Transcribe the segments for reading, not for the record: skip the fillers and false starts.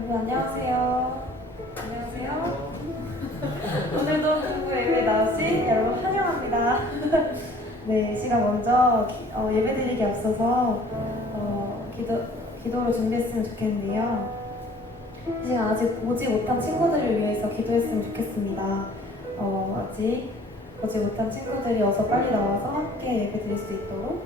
여러분 안녕하세요. 안녕하세요. 오늘도 중부 예배 나오신 여러분 환영합니다. 네, 제가 먼저 예배드리기 앞서서 기도로 준비했으면 좋겠는데요. 제가 아직 오지 못한 친구들을 위해서 기도했으면 좋겠습니다. 아직 오지 못한 친구들이 어서 빨리 나와서 함께 예배드릴 수 있도록.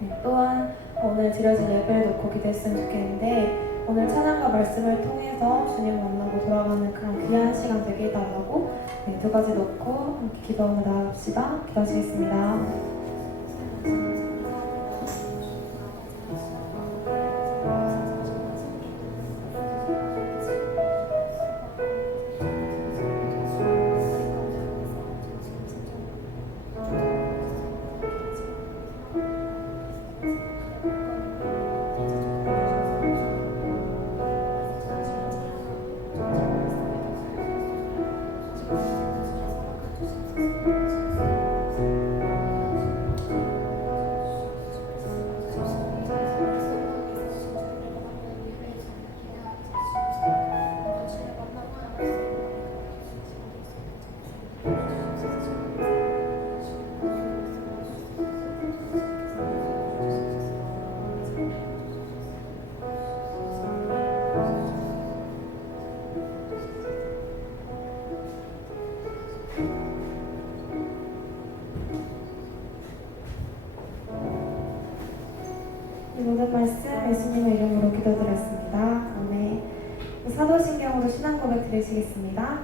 네, 또한 오늘 드려질 예배를 놓고 기도했으면 좋겠는데, 오늘 찬양과 말씀을 통해서 주님 만나고 돌아가는 그런 귀한 시간 되게 해달라고 두 가지 놓고 함께 기도하며 나아갑시다. 기도하시겠습니다. 모든 말씀 예수님의 이름으로 기도드렸습니다. 아멘. 사도신경으로 신앙 고백 드리시겠습니다.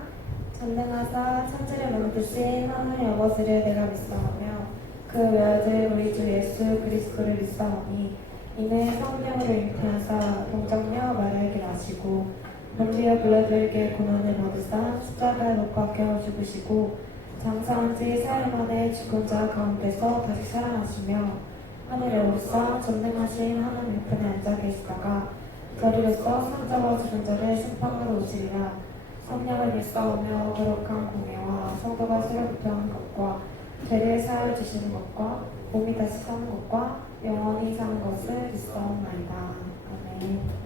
전능하사 천지를 만드신 하늘의 아버지를 내가 믿사오며 그 외아들 우리 주 예수 그리스도를 믿사오니 이는 성령으로 잉태하사 동정녀 마리아에게 나시고 본디오 빌라도에게 고난을 받으사 십자가에 못 박혀 죽으시고 장사한 지 사흘 만에 죽은 자 가운데서 다시 살아나시며 하늘에 오르사 전능하신 하나님 우편에 앉아 계시다가 저리로서 산자와 죽은 자를 심판하러 오시리라. 성령을 믿사오며 거룩한 공예와 성도가 새로 부표하는 것과 죄를 사하여 주시는 것과 몸이 다시 사는 것과 영원히 사는 것을 믿사옵나이다. 아멘.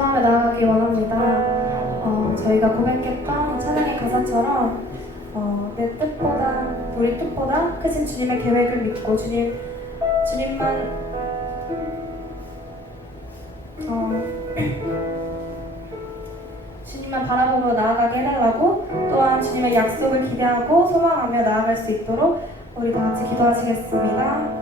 기도하며 나아가기 원합니다. 저희가 고백했던 찬양의 가사처럼 내 뜻보다 우리 뜻보다 크신 주님의 계획을 믿고 주님만 주님만 바라보며 나아가게 해달라고, 또한 주님의 약속을 기대하고 소망하며 나아갈 수 있도록 우리 다 같이 기도하시겠습니다.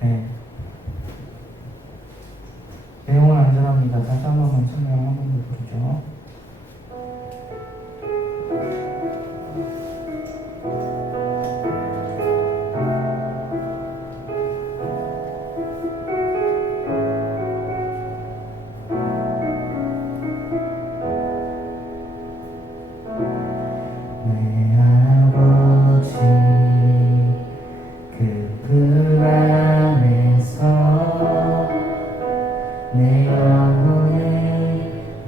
네. 내용은 안전합니다. 다시 한 번만 청량 한 번 더 부르죠. 내 아버지 그 안에서 내 영혼은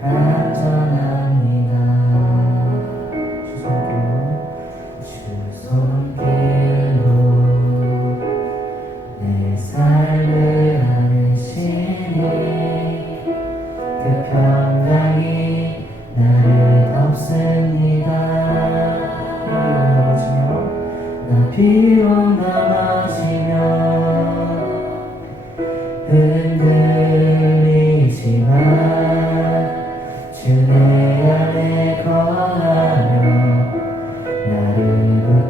안전합니다. 주 손길로 내 삶을 안으시니 그 평강이 나를 덮습니다. 나 비록 넘어지면 흔들리지만 주 내 안에 거하며 나를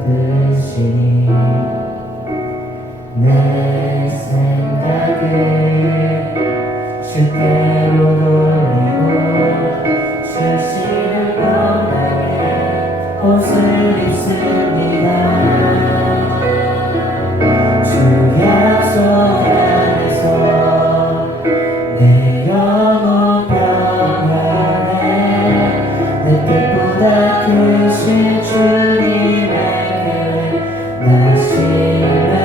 붙드시니 내 생각을 주께로 돌리고 주시는 평강의 옷을 입습니다. 주 약속 안에서 내 영혼 평안에 내 뜻보다 크신 주님의 계획 나 신뢰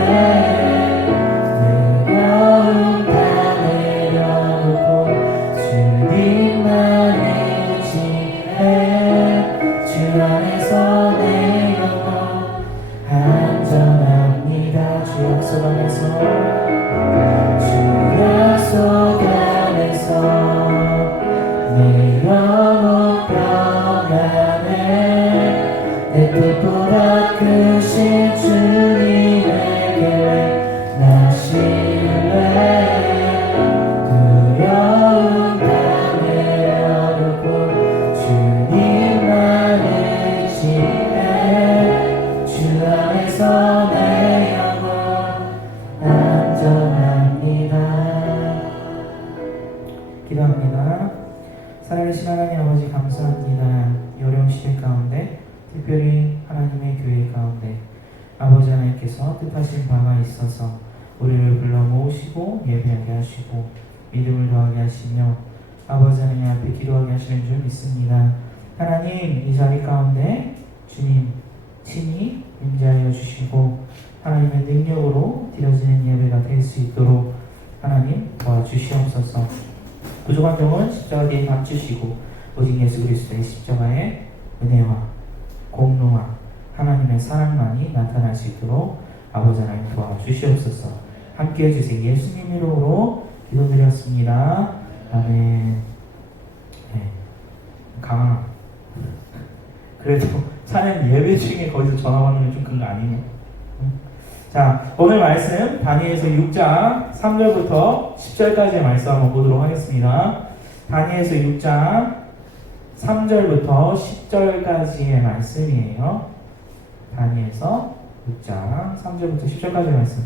두려움 다 내려놓고 주님만 의지해 주 안에서 내 영혼 안전합니다. 주 약속 안에서 주 약속 안에서 내 영혼 평안에 내 뜻보다 크신 주님의 계획 나 신뢰 두려움 다 내려놓고 주님만 의지해 주 안에서 내 영혼 안전합니다. 기도합니다. 살아계신 하나님 아버지 감사합니다. 이 어려운 시대 가운데 특별히 하나님의 교회 가운데 아버지 하나님께서 뜻하신 바가 있어서 우리를 불러 모으시고 예배하게 하시고 믿음을 더하게 하시며 아버지 하나님 앞에 기도하게 하시는 줄 믿습니다. 하나님 이 자리 가운데 주님 친히 임재하여 주시고 하나님의 능력으로 드려지는 예배가 될 수 있도록 하나님 도와주시옵소서. 부족한 점은 십자가에 감추시고 오직 예수 그리스도의 십자가의 은혜와 공로와 하나님의 사랑만이 나타날 수 있도록 아버지 하나님 도와주시옵소서. 함께 해주세요. 예수님 이름으로 기도드렸습니다. 아멘. 네. 강아. 그래도 찬양 예배 중에 거기서 전화 받는 게 좀 큰 거 아니냐? 자, 오늘 말씀 다니엘서 6장 3절부터 10절까지의 말씀 한번 보도록 하겠습니다. 다니엘서 6장 3절부터 10절까지의 말씀이에요. 다니엘서 6장 3절부터 10절까지 말씀.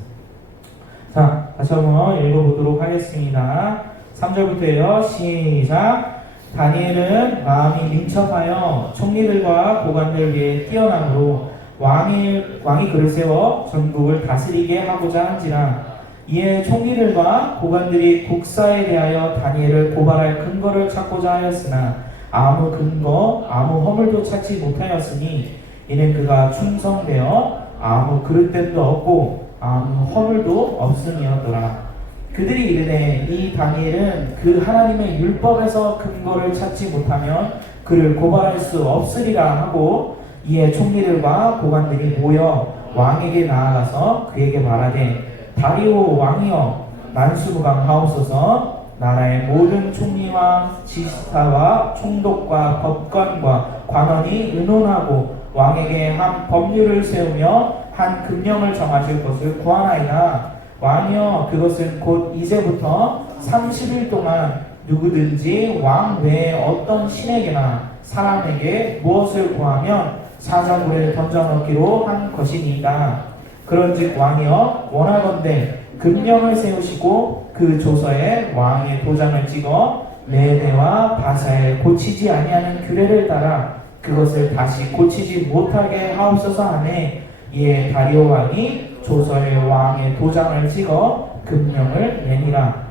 자, 다시 한번 읽어보도록 하겠습니다. 3절부터요. 시작. 다니엘은 마음이 민첩하여 총리들과 고관들 위에 뛰어남으로 왕이 그를 세워 전국을 다스리게 하고자 한지라. 이에 총리들과 고관들이 국사에 대하여 다니엘을 고발할 근거를 찾고자 하였으나 아무 근거, 아무 허물도 찾지 못하였으니 이는 그가 충성되어 아무 그릇됨도 없고 아무 허물도 없음이었더라. 그들이 이르되 이 다니엘은 그 하나님의 율법에서 근거를 찾지 못하면 그를 고발할 수 없으리라 하고, 이에 총리들과 고관들이 모여 왕에게 나아가서 그에게 말하되 다리오 왕이여 만수무강하옵소서. 나라의 모든 총리와 지시사와 총독과 법관과 관원이 의논하고 왕에게 한 법률을 세우며 한 금령을 정하실 것을 구하나이다. 왕이여 그것은 곧 이제부터 30일 동안 누구든지 왕 외에 어떤 신에게나 사람에게 무엇을 구하면 사자굴에 던져넣기로 한 것이니이다. 그런즉 왕이여 원하건대 금령을 세우시고 그 조서에 왕의 도장을 찍어 메대와 바사에 고치지 아니하는 규례를 따라 그것을 다시 고치지 못하게 하옵소서 하매, 이에 다리오 왕이 조서에 왕의 도장을 찍어 금령을 내니라.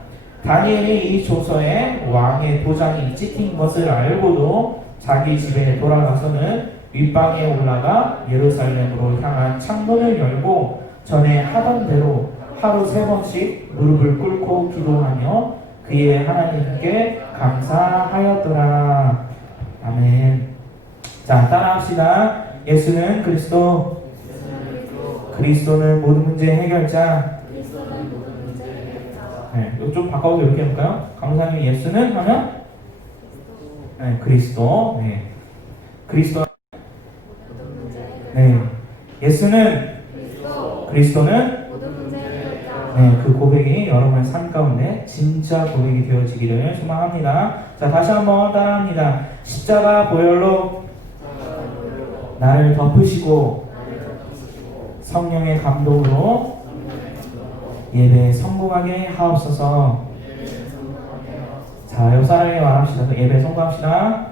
다니엘이 이 조서에 왕의 도장이 찍힌 것을 알고도 자기 집에 돌아가서는 윗방에 올라가 예루살렘으로 향한 창문을 열고 전에 하던 대로 하루 3번씩 무릎을 꿇고 기도하며 그의 하나님께 감사하였더라. 아멘. 자, 따라합시다. 예수는 그리스도, 그리스도는 모든 문제 해결자. 네, 이거 좀 바꿔서 이렇게 해볼까요? 강사님 예수는 하면 네, 그리스도. 네, 그리스도. 네, 예수는 그리스도는 네, 그 고백이 여러분의 삶 가운데 진짜 고백이 되어지기를 소망합니다. 자, 다시 한번 따라합니다. 십자가 보혈로 나를 덮으시고 성령의 감동으로 예배에 성공하게 하옵소서. 자, 옆 사람에게 말합시다. 예배에 성공합시다.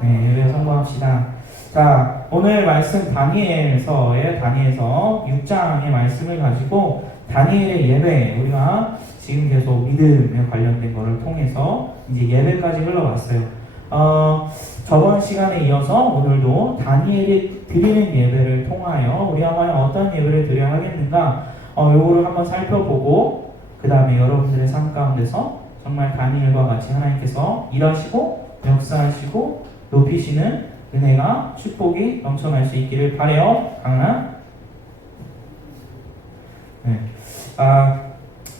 네, 예배에 성공합시다. 자, 오늘 말씀 다니엘서 6장의 말씀을 가지고 다니엘의 예배, 우리가 지금 계속 믿음에 관련된 것을 통해서 이제 예배까지 흘러왔어요. 저번 시간에 이어서 오늘도 다니엘이 드리는 예배를 통하여 우리가 과연 어떤 예배를 드려야 하겠는가, 요거를 한번 살펴보고 그 다음에 여러분들의 삶 가운데서 정말 다니엘과 같이 하나님께서 일하시고 역사하시고 높이시는 은혜가 축복이 넘쳐날 수 있기를 바라요. 강나. 네.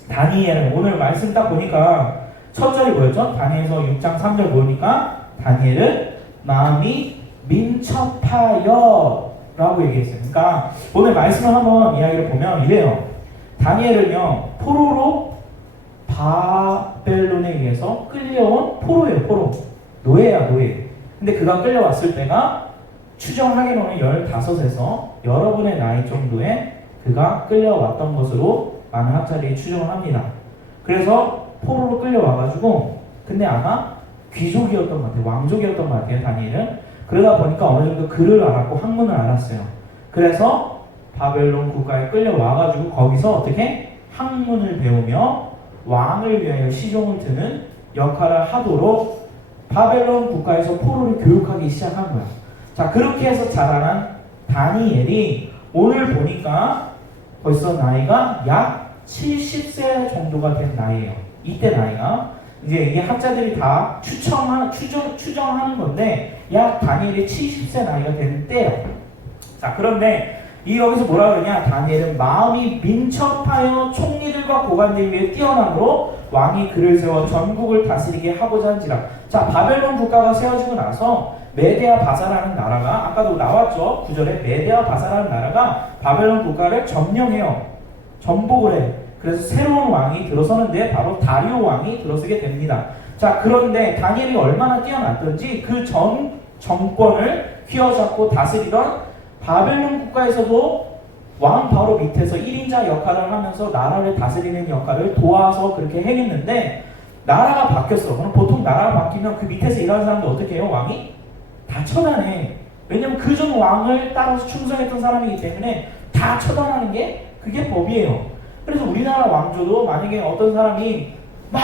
다니엘은 오늘 말씀 딱 보니까 첫 절이 뭐였죠? 다니엘서 6장 3절 보니까 다니엘은 마음이 민첩하여 라고 얘기했어요. 그러니까 오늘 말씀을 한번 이야기를 보면 이래요. 다니엘은요, 포로로 바벨론에 의해서 끌려온 포로예요. 포로. 노예야, 노예. 근데 그가 끌려왔을 때가 추정하기로는 15에서 여러분의 나이 정도에 그가 끌려왔던 것으로 많은 학자들이 추정을 합니다. 그래서 포로로 끌려와가지고, 근데 아마 귀족이었던 것 같아요. 왕족이었던 것 같아요, 다니엘은. 그러다 보니까 어느 정도 글을 알았고 학문을 알았어요. 그래서 바벨론 국가에 끌려와가지고 거기서 어떻게 학문을 배우며 왕을 위하여 시종을 드는 역할을 하도록 바벨론 국가에서 포로를 교육하기 시작한 거야. 자, 그렇게 해서 자라난 다니엘이 오늘 보니까 벌써 나이가 약 70세 정도가 된 나이예요. 이때 나이가 이제 이게 학자들이 다 추정하는 건데 약 다니엘이 70세 나이가 된 때예요. 자, 그런데 이 여기서 뭐라 그러냐? 다니엘은 마음이 민첩하여 총리들과 고관들 위에 뛰어남으로 왕이 그를 세워 전국을 다스리게 하고자 한지라. 자, 바벨론 국가가 세워지고 나서 메대와 바사라는 나라가, 아까도 나왔죠? 9절에 메대와 바사라는 나라가 바벨론 국가를 점령해요. 전복을 해. 그래서 새로운 왕이 들어서는데 바로 다리오 왕이 들어서게 됩니다. 자, 그런데 다니엘이 얼마나 뛰어났던지 그 전 정권을 휘어잡고 다스리던 바벨론 국가에서도 왕 바로 밑에서 1인자 역할을 하면서 나라를 다스리는 역할을 도와서 그렇게 해냈는데 나라가 바뀌었어. 그럼 보통 나라가 바뀌면 그 밑에서 일하는 사람들 어떻게 해요? 왕이 다 처단해. 왜냐면 그전 왕을 따라서 충성했던 사람이기 때문에 다 처단하는 게 그게 법이에요. 그래서 우리나라 왕조도 만약에 어떤 사람이 막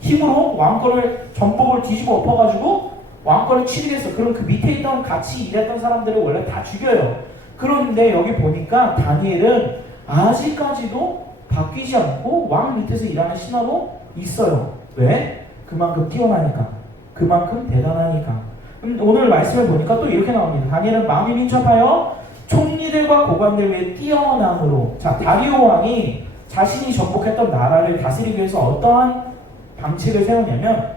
힘으로 왕권을 전복을 뒤집어 엎어가지고 왕권을 치르겠어. 그럼 그 밑에 있던 같이 일했던 사람들을 원래 다 죽여요. 그런데 여기 보니까 다니엘은 아직까지도 바뀌지 않고 왕 밑에서 일하는 신하로 있어요. 왜? 그만큼 뛰어나니까. 그만큼 대단하니까. 오늘 말씀을 보니까 또 이렇게 나옵니다. 다니엘은 마음이 민첩하여 총리들과 고관들 위해 뛰어남으로. 자, 다리오 왕이 자신이 정복했던 나라를 다스리기 위해서 어떠한 방책을 세우냐면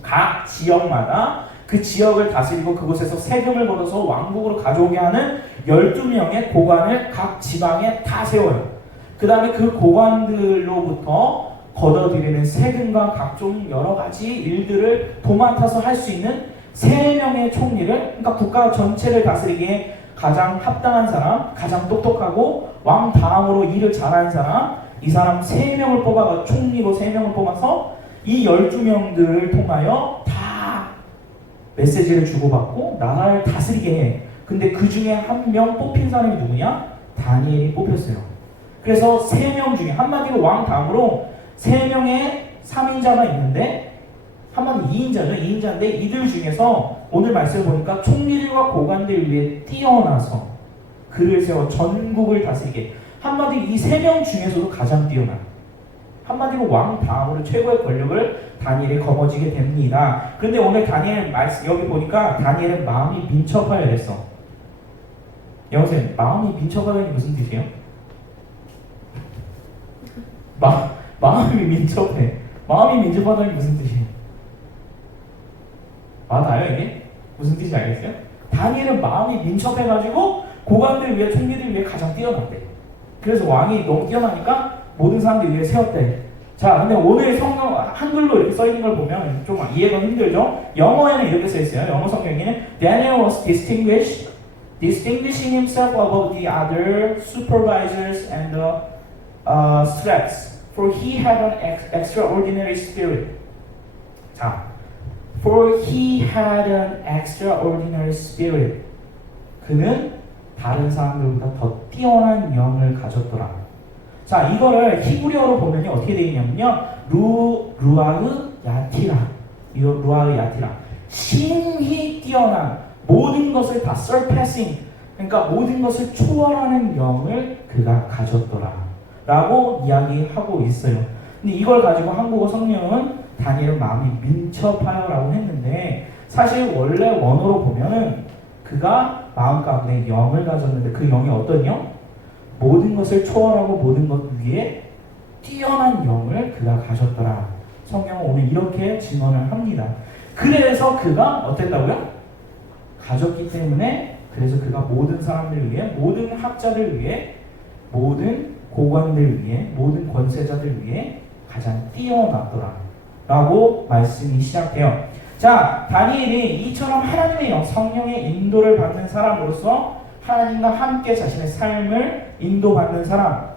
각 지역마다 그 지역을 다스리고 그곳에서 세금을 걷어서 왕국으로 가져오게 하는 12명의 고관을 각 지방에 다 세워요. 그 다음에 그 고관들로부터 걷어들이는 세금과 각종 여러 가지 일들을 도맡아서 할 수 있는 3명의 총리를, 그러니까 국가 전체를 다스리기에 가장 합당한 사람, 가장 똑똑하고 왕 다음으로 일을 잘하는 사람, 이 사람 3명을 뽑아서 총리로 3명을 뽑아서 이 12명들을 통하여 다 메시지를 주고받고 나라를 다스리게 해. 근데 그 중에 한 명 뽑힌 사람이 누구냐? 다니엘이 뽑혔어요. 그래서 3명 중에, 한마디로 왕 다음으로 3명의 3인자가 있는데, 한마디로 2인자죠. 2인자인데 이들 중에서 오늘 말씀을 보니까 총리들과 고관들 위해 뛰어나서 그를 세워 전국을 다스리게. 한마디로 이 3명 중에서도 가장 뛰어나. 한마디로 왕 다음으로 최고의 권력을 다니엘이 거머쥐게 됩니다. 그런데 오늘 다니엘 말씀 여기 보니까 다니엘은 마음이 민첩하여 그랬어. 여보세요, 마음이 민첩하다는 게 무슨 뜻이에요? 마음이 민첩해. 마음이 민첩하다는 게 무슨 뜻이에요? 맞아요 이게? 무슨 뜻인지 알겠어요? 다니엘은 마음이 민첩해가지고 고관들 위해 총리들 위해 가장 뛰어났대. 그래서 왕이 너무 뛰어나니까 모든 사람들 위해 세웠대. 자, 근데 오늘 성경 한글로 이렇게 써 있는 걸 보면 좀 이해가 힘들죠? 영어에는 이렇게 써 있어요. 영어 성경에는 Daniel was distinguishing himself above the other supervisors and the satraps, for he had an extraordinary spirit. 자, for he had an extraordinary spirit. 그는 다른 사람들보다 더 뛰어난 영을 가졌더라. 자, 이거를 히브리어로 보면 어떻게 되어 있냐면요, 루아흐 야티라. 이거 루아흐 야티라. 신이 뛰어난, 모든 것을 다 surpassing, 그러니까 모든 것을 초월하는 영을 그가 가졌더라 라고 이야기하고 있어요. 근데 이걸 가지고 한국어 성경은 다니엘은 마음이 민첩하여 라고 했는데, 사실 원래 원어로 보면은 그가 마음 가운데 영을 가졌는데 그 영이 어떤 영? 모든 것을 초월하고 모든 것 위에 뛰어난 영을 그가 가졌더라. 성경은 오늘 이렇게 증언을 합니다. 그래서 그가 어땠다고요? 가졌기 때문에, 그래서 그가 모든 사람들 위해, 모든 학자들 위해, 모든 고관들 위해, 모든 권세자들 위해 가장 뛰어났더라 라고 말씀이 시작돼요. 자, 다니엘이 이처럼 하나님의 영, 성령의 인도를 받는 사람으로서 하나님과 함께 자신의 삶을 인도받는 사람,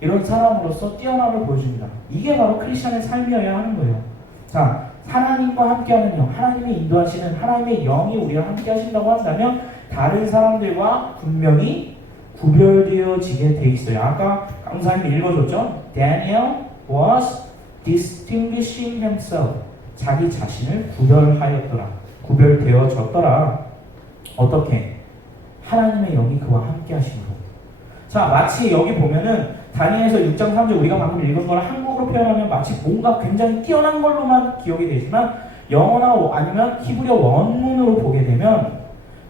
이런 사람으로서 뛰어남을 보여줍니다. 이게 바로 크리스천의 삶이어야 하는 거예요. 자, 하나님과 함께하는 영, 하나님의 인도하시는 하나님의 영이 우리와 함께 하신다고 한다면 다른 사람들과 분명히 구별되어지게 돼 있어요. 아까 강사님이 읽어줬죠? Daniel was distinguishing himself. 자기 자신을 구별하였더라. 구별되어졌더라. 어떻게? 하나님의 영이 그와 함께 하심으로. 자, 마치 여기 보면은 다니엘서 6장 3절 우리가 방금 읽은 걸 한국어로 표현하면 마치 뭔가 굉장히 뛰어난 걸로만 기억이 되지만, 영어나 아니면 히브리어 원문으로 보게 되면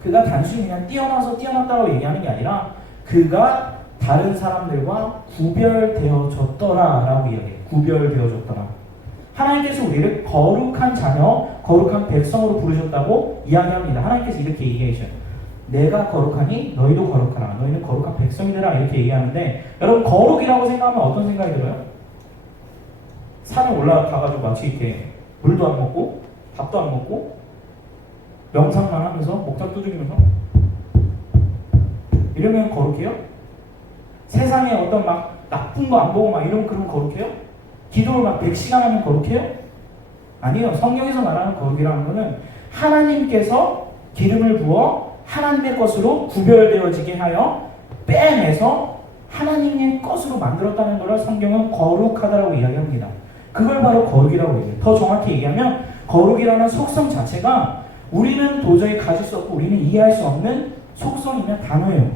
그가 단순히 그냥 뛰어나서 뛰어났다고 얘기하는 게 아니라 그가 다른 사람들과 구별되어졌더라 라고 이야기해요. 구별되어졌더라. 하나님께서 우리를 거룩한 자녀, 거룩한 백성으로 부르셨다고 이야기합니다. 하나님께서 이렇게 얘기하셔요. 내가 거룩하니 너희도 거룩하라. 너희는 거룩한 백성이더라. 이렇게 얘기하는데, 여러분 거룩이라고 생각하면 어떤 생각이 들어요? 산에 올라가가지고 마치 이렇게 물도 안 먹고 밥도 안 먹고 명상만 하면서 목탁 두드리면서 이러면 거룩해요? 세상에 어떤 막 나쁜 거 안 보고 막 이런 그런 거룩해요? 기도를 막 100시간 하면 거룩해요? 아니요. 성경에서 말하는 거룩이라는 거는 하나님께서 기름을 부어 하나님의 것으로 구별되어지게 하여 빼내서 하나님의 것으로 만들었다는 것을 성경은 거룩하다라고 이야기합니다. 그걸 바로 거룩이라고 얘기해요. 더 정확히 얘기하면 거룩이라는 속성 자체가 우리는 도저히 가질 수 없고 우리는 이해할 수 없는 속성이며 단어예요.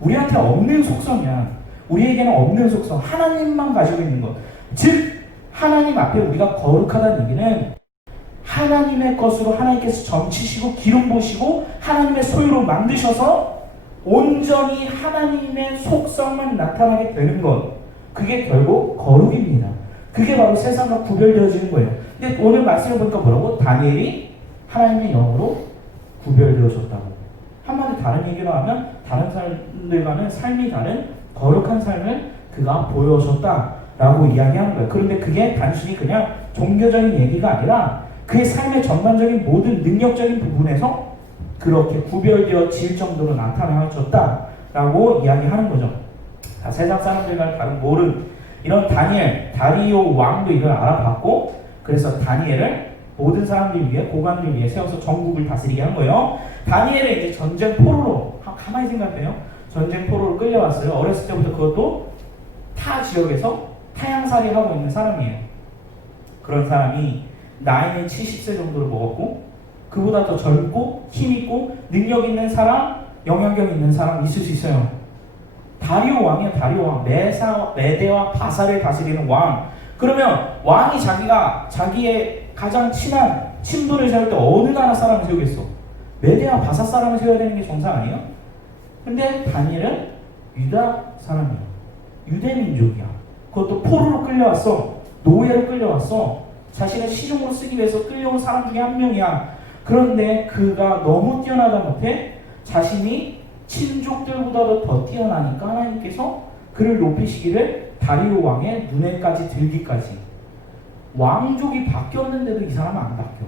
우리한테 없는 속성이야. 우리에게는 없는 속성, 하나님만 가지고 있는 것. 즉 하나님 앞에 우리가 거룩하다는 얘기는 하나님의 것으로 하나님께서 점치시고 기름 부으시고 하나님의 소유로 만드셔서 온전히 하나님의 속성만 나타나게 되는 것. 그게 결국 거룩입니다. 그게 바로 세상과 구별되어지는 거예요. 근데 오늘 말씀을 보니까 뭐라고? 다니엘이 하나님의 영으로 구별되어졌다고. 한마디 다른 얘기로 하면 다른 사람들과는 삶이 다른 거룩한 삶을 그가 보여줬다라고 이야기하는 거예요. 그런데 그게 단순히 그냥 종교적인 얘기가 아니라 그의 삶의 전반적인 모든 능력적인 부분에서 그렇게 구별되어질 정도로 나타나졌다라고 이야기하는 거죠. 자, 세상 사람들과 다른 모르는 이런 다니엘, 다리오 왕도 이걸 알아봤고 그래서 다니엘을 모든 사람들 위해 고관들 위해 세워서 전국을 다스리게 한 거예요. 다니엘은 이제 전쟁 포로로 가만히 생각해요. 전쟁 포로로 끌려왔어요. 어렸을 때부터 그것도 타 지역에서 타향살이 하고 있는 사람이에요. 그런 사람이 나이는 70세 정도를 먹었고 그보다 더 젊고 힘있고 능력 있는 사람, 영향력 있는 사람 있을 수 있어요. 다리오 왕이에요. 다리오 왕. 메대와 바사를 다스리는 왕. 그러면 왕이 자기의 가장 친한 친분을 세울 때 어느 나라 사람을 세우겠어? 메대와 바사 사람을 세워야 되는 게 정상 아니에요? 근데 다니엘은 유다 사람이야. 유대민족이야. 그것도 포로로 끌려왔어. 노예로 끌려왔어. 자신의 시중으로 쓰기 위해서 끌려온 사람 중에 한 명이야. 그런데 그가 너무 뛰어나다 못해 자신이 친족들보다도 더 뛰어나니까 하나님께서 그를 높이시기를 다리오 왕의 눈에까지 들기까지. 왕족이 바뀌었는데도 이 사람은 안 바뀌어.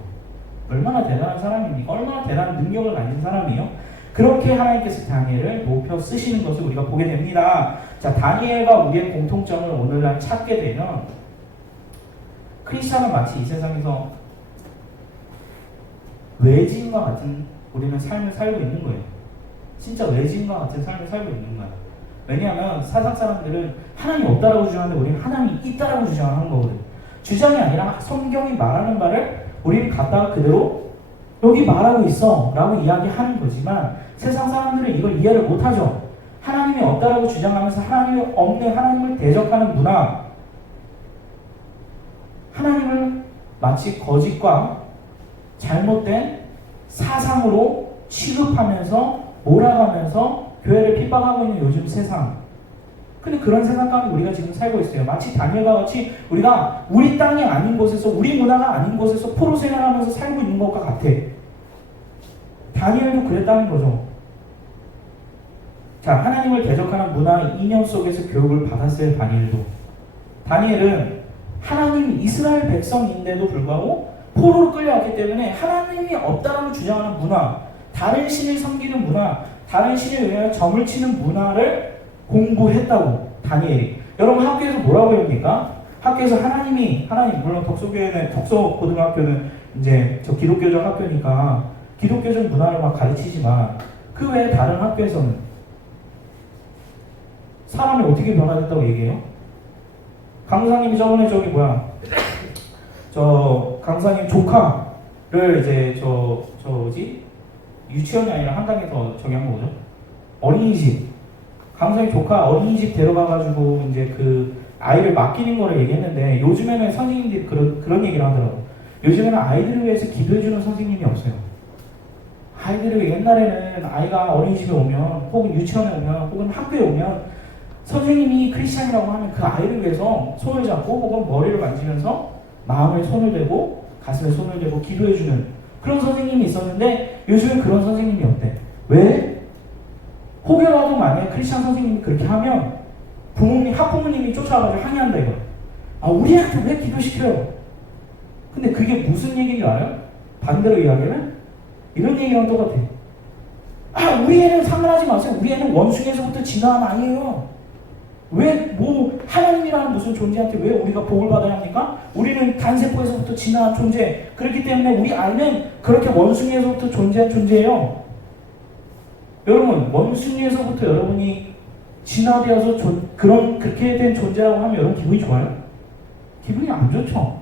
얼마나 대단한 사람입니까? 얼마나 대단한 능력을 가진 사람이에요? 그렇게 하나님께서 다니엘을 높여 쓰시는 것을 우리가 보게 됩니다. 자, 다니엘과 우리의 공통점을 오늘날 찾게 되면 크리스찬은 마치 이 세상에서 외지인과 같은 우리는 삶을 살고 있는 거예요. 진짜 외지인과 같은 삶을 살고 있는 거예요. 왜냐하면 세상 사람들은 하나님이 없다라고 주장하는데 우리는 하나님이 있다라고 주장하는 거거든요. 주장이 아니라 성경이 말하는 바를 우리는 갖다가 그대로 여기 말하고 있어 라고 이야기하는 거지만 세상 사람들은 이걸 이해를 못하죠. 하나님이 없다라고 주장하면서 하나님이 없는 하나님을 대적하는 문화, 하나님을 마치 거짓과 잘못된 사상으로 취급하면서 몰아가면서 교회를 핍박하고 있는 요즘 세상. 근데 그런 세상 가운데 우리가 지금 살고 있어요. 마치 다니엘과 같이 우리가 우리 땅이 아닌 곳에서, 우리 문화가 아닌 곳에서 포로 생활하면서 살고 있는 것과 같아. 다니엘도 그랬다는 거죠. 자, 하나님을 대적하는 문화 이념 속에서 교육을 받았어요. 다니엘은 하나님 이스라엘 백성인데도 불구하고 포로로 끌려왔기 때문에 하나님이 없다라고 주장하는 문화, 다른 신을 섬기는 문화, 다른 신에 의하여 점을 치는 문화를 공부했다고. 다니엘이. 여러분 학교에서 뭐라고 배웁니까? 학교에서 하나님 물론 덕소고등학교는 이제 저 기독교적 학교니까 기독교적 문화를 막 가르치지만 그 외에 다른 학교에서는 사람이 어떻게 변화됐다고 얘기해요? 강사님이 저번에 저 강사님 조카를 이제 유치원이 아니라 한 단계 더 저기 한 거죠. 어린이집. 강사님 조카 어린이집 데려가가지고 이제 그 아이를 맡기는 거를 얘기했는데 요즘에는 선생님들이 그런 얘기를 하더라고. 요즘에는 아이들을 위해서 기도해주는 선생님이 없어요. 아이들을 옛날에는 아이가 어린이집에 오면 혹은 유치원에 오면 혹은 학교에 오면 선생님이 크리스찬이라고 하면 그 아이를 위해서 손을 잡고 혹은 머리를 만지면서 마음에 손을 대고 가슴에 손을 대고 기도해주는 그런 선생님이 있었는데 요즘엔 그런 선생님이 없대. 왜? 혹여라도 만약에 크리스찬 선생님이 그렇게 하면 학부모님이 쫓아가지고 항의한다 이거. 아, 우리 애한테 왜 기도시켜요? 근데 그게 무슨 얘기인 줄 알아요? 반대로 이야기하면 이런 얘기랑 똑같아. 아, 우리 애는 상관하지 마세요. 우리 애는 원숭이에서부터 진화한 아니에요. 왜 뭐 하나님이라는 무슨 존재한테 왜 우리가 복을 받아야 합니까? 우리는 단세포에서부터 진화한 존재. 그렇기 때문에 우리 아이는 그렇게 원숭이에서부터 존재한 존재예요. 여러분, 원숭이에서부터 여러분이 진화되어서 그렇게 된 존재라고 하면 여러분 기분이 좋아요? 기분이 안 좋죠.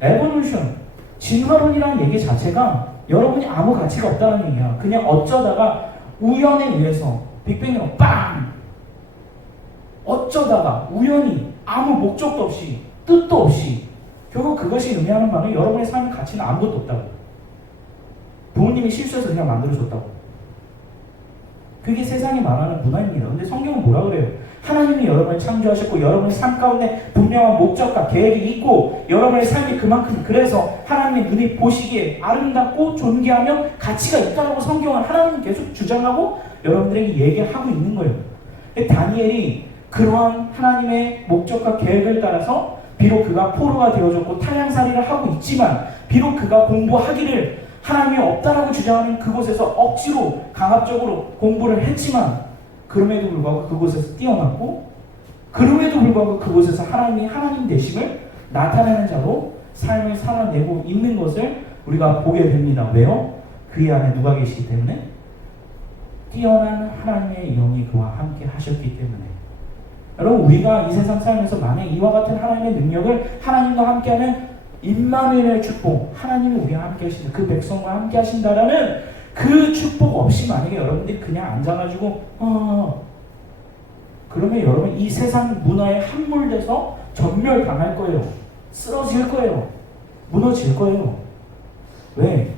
에볼루션, 진화론이라는 얘기 자체가 여러분이 아무 가치가 없다는 얘기야. 그냥 어쩌다가 우연에 의해서 빅뱅으로 빵! 어쩌다가 우연히 아무 목적도 없이 뜻도 없이 결국 그것이 의미하는 바는 여러분의 삶의 가치는 아무것도 없다고. 부모님이 실수해서 그냥 만들어줬다고. 그게 세상이 말하는 문화입니다. 근데 성경은 뭐라 그래요? 하나님이 여러분을 창조하셨고 여러분의 삶 가운데 분명한 목적과 계획이 있고 여러분의 삶이 그만큼 그래서 하나님의 눈이 보시기에 아름답고 존귀하며 가치가 있다고 성경은 하나님은 계속 주장하고 여러분들에게 얘기하고 있는 거예요. 다니엘이 그러한 하나님의 목적과 계획을 따라서 비록 그가 포로가 되어졌고 타향살이를 하고 있지만 비록 그가 공부하기를 하나님이 없다라고 주장하는 그곳에서 억지로 강압적으로 공부를 했지만 그럼에도 불구하고 그곳에서 뛰어났고 그럼에도 불구하고 그곳에서 하나님이 하나님 되심을 나타내는 자로 삶을 살아내고 있는 것을 우리가 보게 됩니다. 왜요? 그의 안에 누가 계시기 때문에? 뛰어난 하나님의 영이 그와 함께 하셨기 때문에. 여러분, 우리가 이 세상 살면서 만약 이와 같은 하나님의 능력을 하나님과 함께하는 임마누엘의 축복, 하나님이 우리와 함께 하신다, 그 백성과 함께 하신다라는 그 축복 없이 만약에 여러분들이 그냥 앉아가지고 그러면 여러분 이 세상 문화에 함몰돼서 전멸당할 거예요. 쓰러질 거예요. 무너질 거예요. 왜?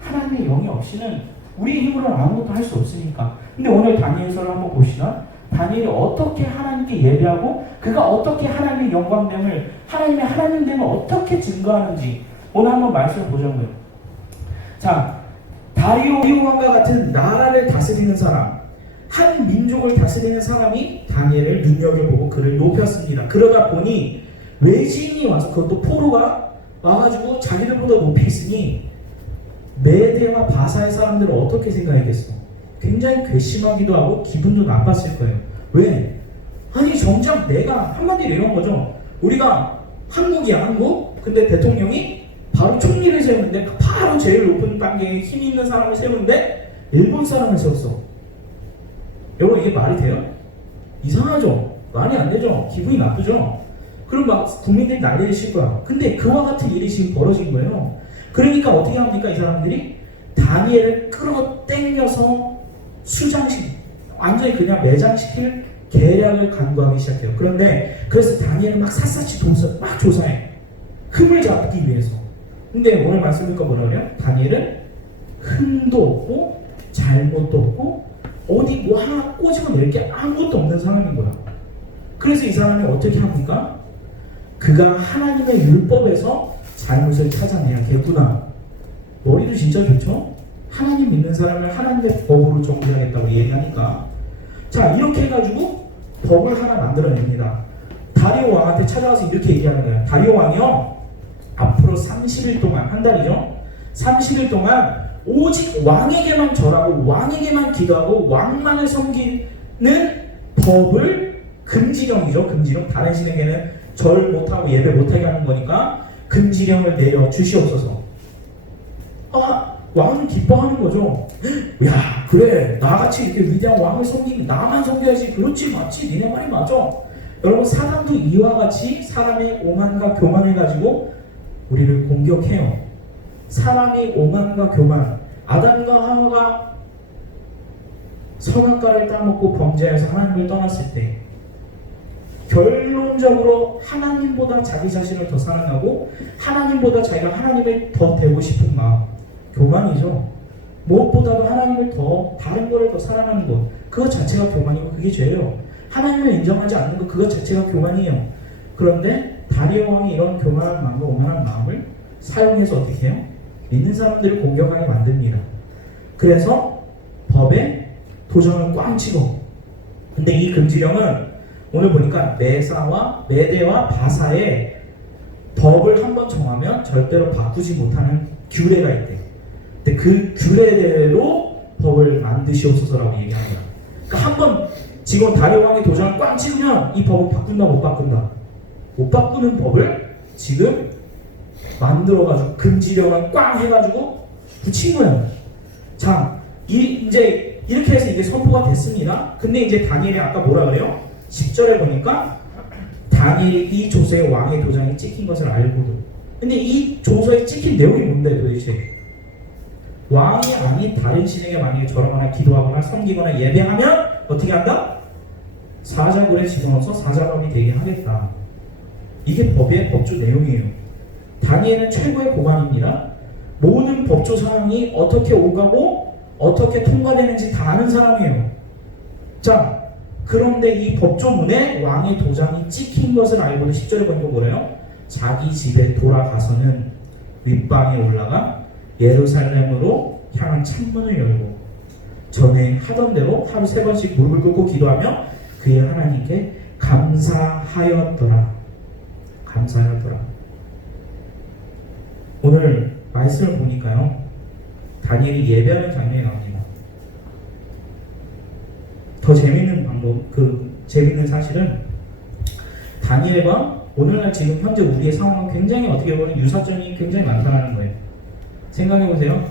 하나님의 영이 없이는 우리 힘으로는 아무것도 할 수 없으니까. 근데 오늘 다니엘서를 한번 봅시다. 다니엘이 어떻게 하나님께 예배하고 그가 어떻게 하나님의 영광됨을 하나님의 하나님됨을 어떻게 증거하는지 오늘 한번 말씀을 보자고요. 자, 다리오 왕과 같은 나라를 다스리는 사람, 한 민족을 다스리는 사람이 다니엘을 눈여겨보고 그를 높였습니다. 그러다 보니 외지인이 와서 그것도 포로가 와가지고 자기들보다 높이 있으니 메대와 바사의 사람들은 어떻게 생각했겠어? 굉장히 괘씸하기도 하고 기분도 나빴을 거예요. 왜? 아니 정작 내가 한마디로 이런 거죠. 우리가 한국이야 한국. 근데 대통령이 바로 총리를 세우는데 바로 제일 높은 단계에 힘 있는 사람을 세우는데 일본 사람을 세웠어. 여러분 이게 말이 돼요? 이상하죠? 말이 안 되죠? 기분이 나쁘죠? 그럼 막 국민들이 난리를 칠 거야. 근데 그와 같은 일이 지금 벌어진 거예요. 그러니까 어떻게 합니까? 이 사람들이 다니엘을 끌어당겨서 수장식, 완전히 그냥 매장시킬 계략을 간구하기 시작해요. 그런데 그래서 다니엘은 막 샅샅이 막 조사해. 흠을 잡기 위해서. 근데 오늘 말씀드릴까 뭐냐면 다니엘은 흠도 없고 잘못도 없고 어디 뭐 하나 꼬집어 낼 게 아무것도 없는 사람인 거야. 그래서 이 사람이 어떻게 합니까? 그가 하나님의 율법에서 잘못을 찾아내야겠구나. 머리도 진짜 좋죠? 하나님 믿는 사람을 하나님의 법으로 정죄하겠다고 얘기하니까 자 이렇게 해가지고 법을 하나 만들어냅니다. 다리오 왕한테 찾아와서 이렇게 얘기하는 거예요. 다리오 왕이요 앞으로 30일 동안 한 달이죠. 30일 동안 오직 왕에게만 절하고 왕에게만 기도하고 왕만을 섬기는 법을 금지령이죠. 금지령. 다른 신에게는 절 못하고 예배 못하게 하는 거니까 금지령을 내려 주시옵소서. 왕은 기뻐하는 거죠. 야 그래 나같이 이렇게 위대한 왕을 섬기면 나만 섬겨야지. 그렇지 맞지 니네 말이 맞아. 여러분 사람도 이와 같이 사람의 오만과 교만을 가지고 우리를 공격해요. 사람이 오만과 교만, 아담과 하와가 선악과를 따먹고 범죄해서 하나님을 떠났을 때 결론적으로 하나님보다 자기 자신을 더 사랑하고 하나님보다 자기가 하나님을 더 되고 싶은 마음, 교만이죠. 무엇보다도 하나님을 더 다른 거를 더 사랑하는 것, 그것 자체가 교만이고 그게 죄예요. 하나님을 인정하지 않는 것, 그것 자체가 교만이에요. 그런데 다리오 왕이 이런 교만한 마음과 오만한 마음을 사용해서 어떻게 해요? 믿는 사람들을 공격하게 만듭니다. 그래서 법에 도전을 꽝 치고, 근데 이 금지령은 오늘 보니까 메대와 바사의 법을 한번 정하면 절대로 바꾸지 못하는 규례가 있대. 근데 그 규례대로 법을 만드시옵소서라고 얘기합니다. 그러니까 한번 지금 다리오 왕의 도장을 꽝 찍으면 이 법을 바꾼다 못 바꾼다? 못 바꾸는 법을 지금 만들어가지고 금지령을 꽝 해가지고 붙인 거예요. 자, 이제 이렇게 해서 이게 선포가 됐습니다. 근데 이제 다니엘이 아까 뭐라 그래요? 10절에 보니까 다니엘이 이 조서에 왕의 도장이 찍힌 것을 알고도. 근데 이 조서에 찍힌 내용이 뭔데 도대체? 왕이 아닌 다른 신에게 만약에 절하거나 기도하거나 섬기거나 예배하면 어떻게 한다? 사자굴에 집어넣어서 사자감이 되게 하겠다. 이게 법의 법조 내용이에요. 다니엘은 최고의 보관입니다. 모든 법조 사항이 어떻게 오가고 어떻게 통과되는지 다 아는 사람이에요. 자, 그런데 이 법조문에 왕의 도장이 찍힌 것을 알고도 10절에 보니까 뭐래요? 자기 집에 돌아가서는 윗방에 올라가 예루살렘으로 향한 창문을 열고 전에 하던 대로 하루 3번씩 무릎을 꿇고 기도하며 그의 하나님께 감사하였더라. 감사하였더라. 오늘 말씀을 보니까요, 다니엘이 예배하는 장면이 나옵니다. 더 재밌는 방법, 재밌는 사실은 다니엘과 오늘날 지금 현재 우리의 상황은 굉장히 어떻게 보면 유사점이 굉장히 많다는 거예요. 생각해보세요.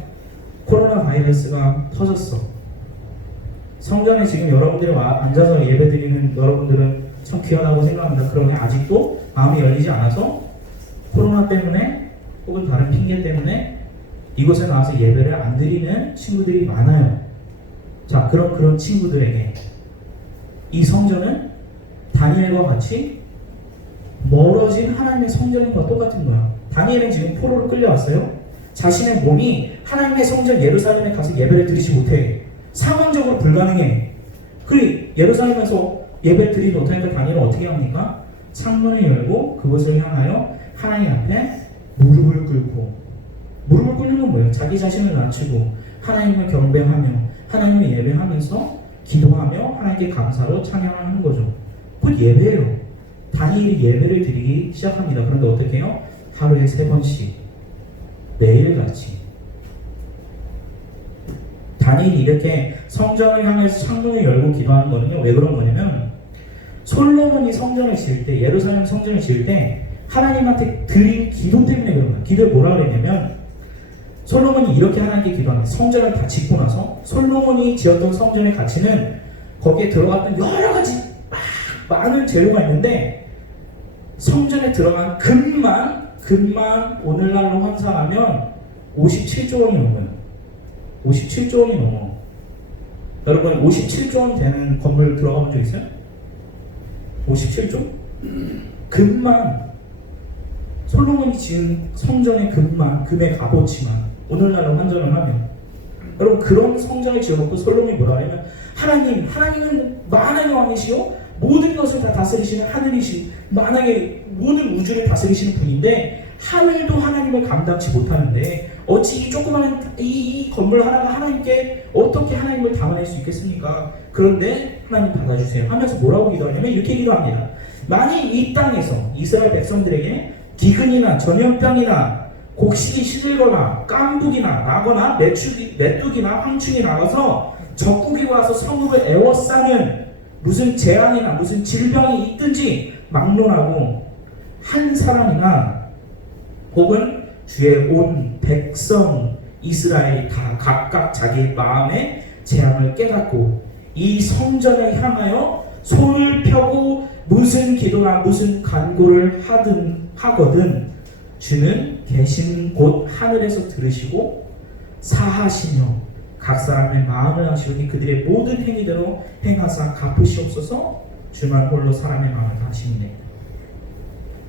코로나 바이러스가 터졌어. 성전에 지금 여러분들이 앉아서 예배드리는 여러분들은 참 귀하다고 생각합니다. 그러면 아직도 마음이 열리지 않아서 코로나 때문에 혹은 다른 핑계 때문에 이곳에 나와서 예배를 안 드리는 친구들이 많아요. 자, 그런 친구들에게 이 성전은 다니엘과 같이 멀어진 하나님의 성전과 똑같은 거야. 다니엘은 지금 포로로 끌려왔어요. 자신의 몸이 하나님의 성전 예루살렘에 가서 예배를 드리지 못해. 상황적으로 불가능해. 그리고 예루살렘에서 예배를 드리지 못하니까 다니엘은 어떻게 합니까? 창문을 열고 그곳을 향하여 하나님 앞에 무릎을 꿇고. 무릎을 꿇는 건 뭐예요? 자기 자신을 낮추고 하나님을 경배하며 하나님을 예배하면서 기도하며 하나님께 감사로 찬양을 하는 거죠. 그건 예배예요. 다니엘이 예배를 드리기 시작합니다. 그런데 어떻게 해요? 하루에 3번씩 매일같이 다니엘이 이렇게 성전을 향해서 창문을 열고 기도하는 거는요, 왜 그런 거냐면 솔로몬이 성전을 지을 때, 예루살렘 성전을 지을 때 하나님한테 드린 기도 때문에 그런 거예요. 기도에 뭐라 그랬냐면 솔로몬이 이렇게 하나님께 기도합니다. 성전을 다 짓고 나서 솔로몬이 지었던 성전의 가치는 거기에 들어갔던 여러 가지 많은 재료가 있는데 성전에 들어간 금만 오늘날로 환산하면 57조 원이 넘어요. 57조 원이 넘어. 여러분 57조 원 되는 건물 들어가 본 적 있어요? 57조? 금만 솔로몬이 지은 성전의 금의 값어치만 오늘날로 환전을 하면, 여러분 그런 성전을 지어놓고 솔로몬이 뭐라 하냐면 하나님은 만왕의 왕이시요 모든 것을 다 다스리시는 하늘이시, 만왕의 모든 우주를 다스리시는 분인데 하늘도 하나님을 감당치 못하는데 어찌 이 조그마한 이 건물 하나가 하나님께 어떻게 하나님을 담아낼 수 있겠습니까? 그런데 하나님 받아주세요 하면서 뭐라고 기도하냐면 이렇게 기도합니다. 만일 이 땅에서 이스라엘 백성들에게 기근이나 전염병이나 곡식이 시들거나 깐북이나 나거나 메뚜기나 황충이 나가서 적국이 와서 성읍을 에워싸는 무슨 재앙이나 무슨 질병이 있든지 막론하고 한 사람이나 혹은 주의 온 백성 이스라엘이 다 각각 자기 마음의 재앙을 깨닫고 이 성전을 향하여 손을 펴고 무슨 기도나 무슨 간구를 하거든 주는 계신 곳 하늘에서 들으시고 사하시며 각 사람의 마음을 아시오니 그들의 모든 행위대로 행하사 갚으시옵소서. 주만 홀로 사람의 마음을 아시니네.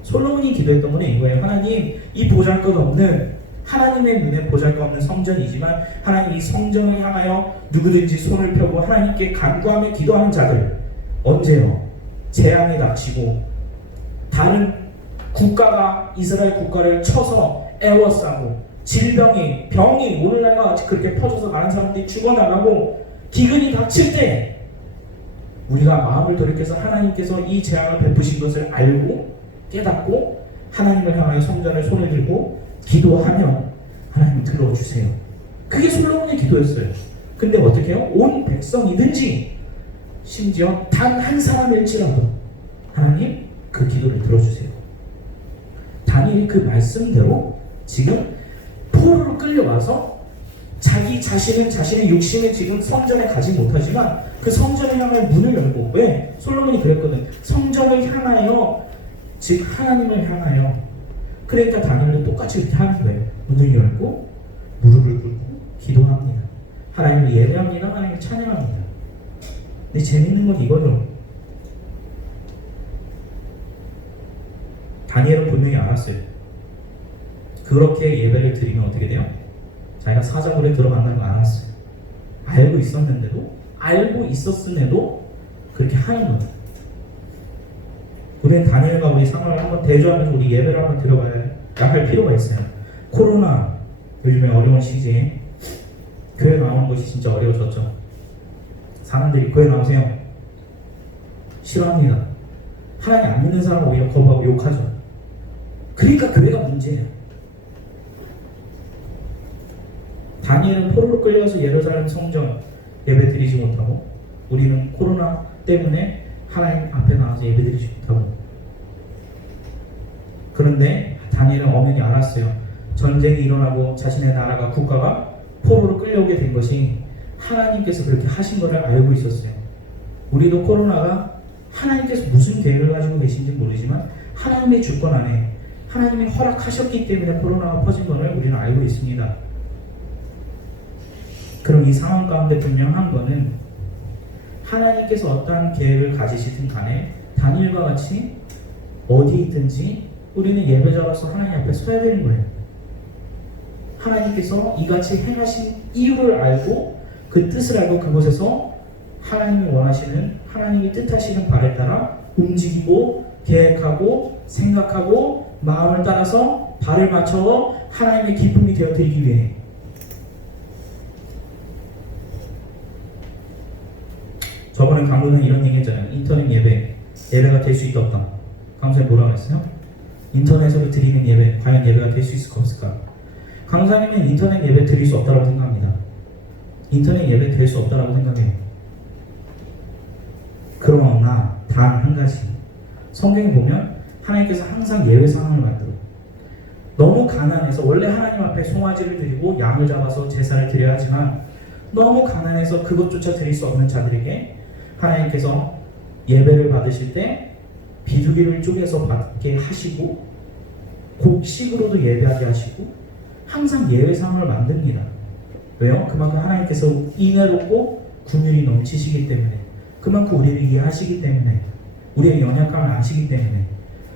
솔로몬이 기도했던 건 이거예요. 하나님, 이 보잘것없는 하나님의 눈에 보잘것없는 성전이지만 하나님 이 성전을 향하여 누구든지 손을 펴고 하나님께 간구하며 기도하는 자들 언제요? 재앙이 닥치고 다른 국가가 이스라엘 국가를 쳐서 에워싸고 병이 오늘날과 같이 그렇게 퍼져서 많은 사람들이 죽어나가고 기근이 닥칠 때 우리가 마음을 돌이켜서 하나님께서 이 재앙을 베푸신 것을 알고 깨닫고 하나님을 향하여 성전을 손에 들고 기도하며 하나님 들어주세요. 그게 솔로몬의 기도였어요. 근데 어떻게 해요? 온 백성이든지 심지어 단 한 사람일지라도 하나님 그 기도를 들어주세요. 다니엘이 그 말씀대로 지금 포로로 끌려와서 자기 자신은 자신의 육신을 지금 성전에 가지 못하지만 그 성전을 향할 문을 열고, 왜? 솔로몬이 그랬거든. 성전을 향하여, 즉 하나님을 향하여. 그러니까 다니엘도 똑같이 이렇게 하는 거예요. 문을 열고 무릎을 꿇고 기도합니다. 하나님을 예배합니다. 하나님을 찬양합니다. 근데 재밌는 건 이거죠. 다니엘은 분명히 알았어요. 그렇게 예배를 드리면 어떻게 돼요? 자기가 사자굴에 들어간다는 거 알았어요. 알고 있었음에도 그렇게 하는 거예요. 우리는 다니엘과 우리 상황을 한번 대조하면서 우리 예배를 한번 들어가야 할 필요가 있어요. 코로나 요즘에 어려운 시기에 교회 나오는 것이 진짜 어려워졌죠. 사람들이 교회 나오세요. 싫어합니다. 하나님 안 믿는 사람 오히려 거부하고 욕하죠. 그러니까 교회가 문제예요. 다니엘은 포로로 끌려서 예루살렘 성전 예배 드리지 못하고, 우리는 코로나 때문에 하나님 앞에 나와서 예배 드리지 못하고. 그런데 다니엘은 엄연히 알았어요. 전쟁이 일어나고 자신의 나라가, 국가가 포로로 끌려오게 된 것이 하나님께서 그렇게 하신 것을 알고 있었어요. 우리도 코로나가 하나님께서 무슨 계획을 가지고 계신지 모르지만 하나님의 주권 안에 하나님이 허락하셨기 때문에 코로나가 퍼진 것을 우리는 알고 있습니다. 그럼 이 상황 가운데 분명한 것은 하나님께서 어떠한 계획을 가지시든 간에 다니엘과 같이 어디에 있든지 우리는 예배자로서 하나님 앞에 서야 되는 거예요. 하나님께서 이같이 행하신 이유를 알고 그 뜻을 알고 그곳에서 하나님이 원하시는, 하나님이 뜻하시는 바에 따라 움직이고 계획하고 생각하고 마음을 따라서 발을 맞춰 하나님의 기쁨이 되어 드리기 위해. 저번에 강도는 이런 얘기 했잖아요. 인터넷 예배가 될 수 있다 없다. 강사님 뭐라고 했어요? 인터넷으로 드리는 예배, 과연 예배가 될 수 있을까 없을까? 강사님은 인터넷 예배 드릴 수 없다고 생각합니다. 인터넷 예배 될 수 없다고 생각해요. 그러나 단 한 가지, 성경에 보면 하나님께서 항상 예외 상황을 만들어. 너무 가난해서, 원래 하나님 앞에 송아지를 드리고 양을 잡아서 제사를 드려야 하지만 너무 가난해서 그것조차 드릴 수 없는 자들에게 하나님께서 예배를 받으실 때 비둘기를 쪼개서 받게 하시고 곡식으로도 예배하게 하시고 항상 예외 상황을 만듭니다. 왜요? 그만큼 하나님께서 인애롭고 긍휼이 넘치시기 때문에, 그만큼 우리를 이해하시기 때문에, 우리의 연약함을 아시기 때문에.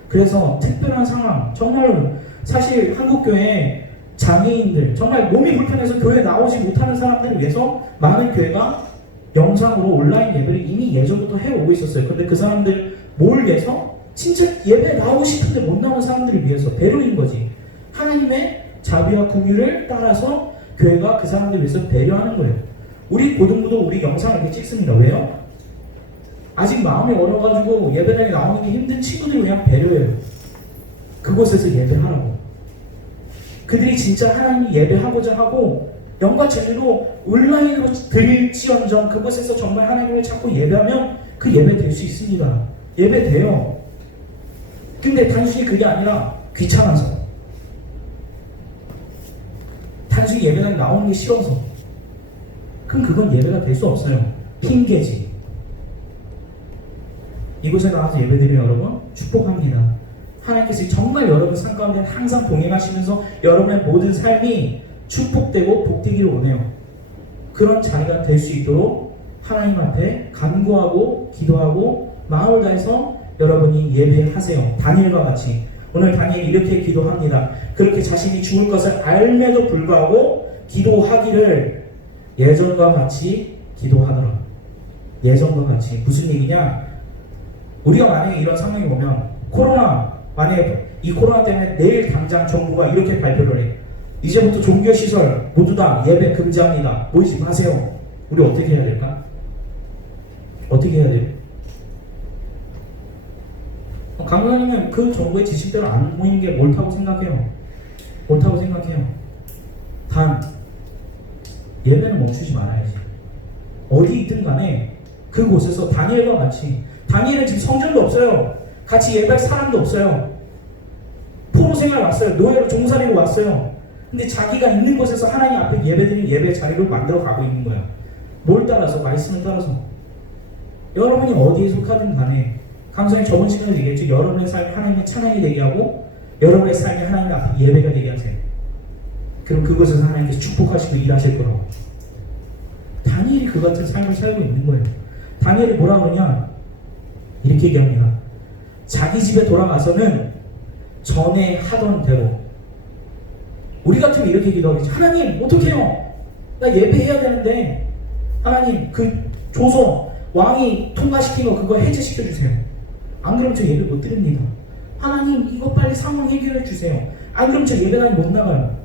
그래서 특별한 상황, 정말 사실 한국교회 장애인들, 정말 몸이 불편해서 교회 나오지 못하는 사람들을 위해서 많은 교회가 영상으로 온라인 예배를 이미 예전부터 해오고 있었어요. 근데 그 사람들 뭘 위해서? 진짜 예배 나오고 싶은데 못 나오는 사람들을 위해서, 배려인 거지. 하나님의 자비와 긍휼을 따라서 교회가 그 사람들을 위해서 배려하는 거예요. 우리 고등부도 우리 영상을 이렇게 찍습니다. 왜요? 아직 마음이 어려가지고 예배당에 나오는 게 힘든 친구들을 그냥 배려해요. 그곳에서 예배하라고. 그들이 진짜 하나님 예배하고자 하고 영과 진리로 온라인으로 드릴지언정 그곳에서 정말 하나님을 찾고 예배하면 그 예배 될 수 있습니다. 예배 돼요. 근데 단순히 그게 아니라 귀찮아서, 단순히 예배당에 나오는 게 싫어서, 그럼 그건 예배가 될 수 없어요. 핑계지. 이곳에 나와서 예배드리는 여러분 축복합니다. 하나님께서 정말 여러분 삶 가운데 항상 동행하시면서 여러분의 모든 삶이 축복되고 복되기를 원해요. 그런 자리가 될 수 있도록 하나님 앞에 간구하고 기도하고 마음을 다해서 여러분이 예배하세요. 다니엘과 같이. 오늘 다니엘이 이렇게 기도합니다. 그렇게 자신이 죽을 것을 알면도 불구하고 기도하기를 예전과 같이 기도하더라. 예전과 같이. 무슨 얘기냐? 우리가 만약에 이런 상황이 오면, 코로나, 만약에 이 코로나 때문에 내일 당장 정부가 이렇게 발표를 해. 이제부터 종교시설 모두 다 예배 금지합니다. 모이지 마세요. 우리 어떻게 해야 될까? 어떻게 해야 돼요? 강사님은 그 정부의 지침대로 안 모이는 게 옳다고 생각해요. 옳다고 생각해요. 단 예배는 멈추지 말아야지. 어디 있든 간에 그곳에서 다니엘과 같이, 다니엘은 지금 성전도 없어요. 같이 예배할 사람도 없어요. 포로 생활 왔어요. 노예로 종살이로 왔어요. 근데 자기가 있는 곳에서 하나님 앞에 예배드리는 예배 자리를 만들어 가고 있는 거야. 뭘 따라서? 말씀을 따라서. 여러분이 어디에 속하든 간에, 강사님 저번 시간에 얘기했죠. 여러분의 삶이 하나님의 찬양이 되게 하고 여러분의 삶이 하나님 앞에 예배가 되게 하세요. 그럼 그곳에서 하나님께서 축복하시고 일하실 거라고. 다니엘이 그 같은 삶을 살고 있는 거예요. 다니엘이 뭐라 그러냐? 이렇게 얘기합니다. 자기 집에 돌아가서는 전에 하던 대로. 우리 같으면 이렇게 기도하겠지. 하나님 어떡해요? 나 예배해야 되는데 하나님 그 조서 왕이 통과시킨 거 그거 해제시켜 주세요. 안 그러면 저 예배 못 드립니다. 하나님 이거 빨리 상황 해결해 주세요. 안 그러면 저 예배가 못 나가요.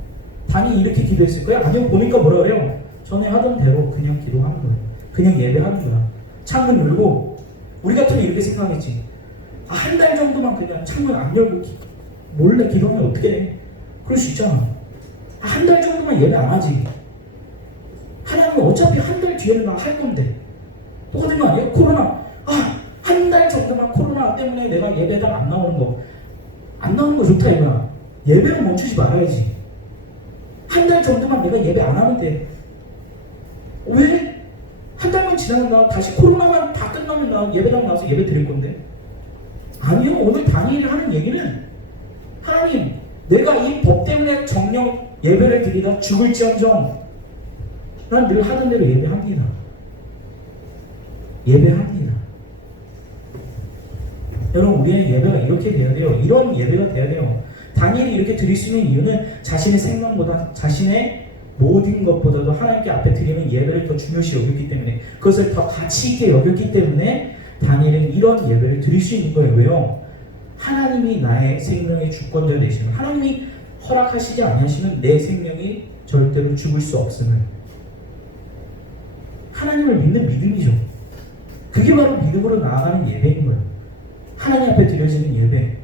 단이 이렇게 기도했을 거예요? 아니면 보니까 뭐라 그래요? 전에 하던 대로 그냥 기도하는 거예요. 그냥 예배하는 거야. 창문 열고, 우리 같으면 이렇게 생각했지. 한 달 정도만 그냥 창문 안 열고 몰래 기도하면 어떻게 해? 그럴 수 있잖아. 한 달 정도만 예배 안 하지. 하나님은 어차피 한 달 뒤에는 나 할 건데. 똑같은 거 아니에요? 코로나. 한 달 정도만 코로나 때문에 내가 예배당 안 나오는 거. 안 나오는 거 좋다 이거야. 예배는 멈추지 말아야지. 한 달 정도만 내가 예배 안 하는데 왜? 한 달만 지나면 나 다시 코로나만 다 끝나면 나 예배당 나와서 예배 드릴 건데. 아니요. 오늘 다니엘이 하는 얘기는 하나님 내가 이 법 때문에 정령 예배를 드리다 죽을지언정 난 늘 하던 대로 예배합니다. 예배합니다. 여러분 우리의 예배가 이렇게 돼야 돼요. 이런 예배가 돼야 돼요. 다니엘이 이렇게 드릴 수 있는 이유는 자신의 생명보다 자신의 모든 것보다도 하나님께 앞에 드리는 예배를 더 중요시 여겼기 때문에, 그것을 더 가치 있게 여겼기 때문에 다니엘은 이런 예배를 드릴 수 있는 거예요. 왜요? 하나님이 나의 생명의 주권자 되시는, 하나님이 허락하시지 아니하시는 내 생명이 절대로 죽을 수 없음을, 하나님을 믿는 믿음이죠. 그게 바로 믿음으로 나아가는 예배인 거예요. 하나님 앞에 드려지는 예배.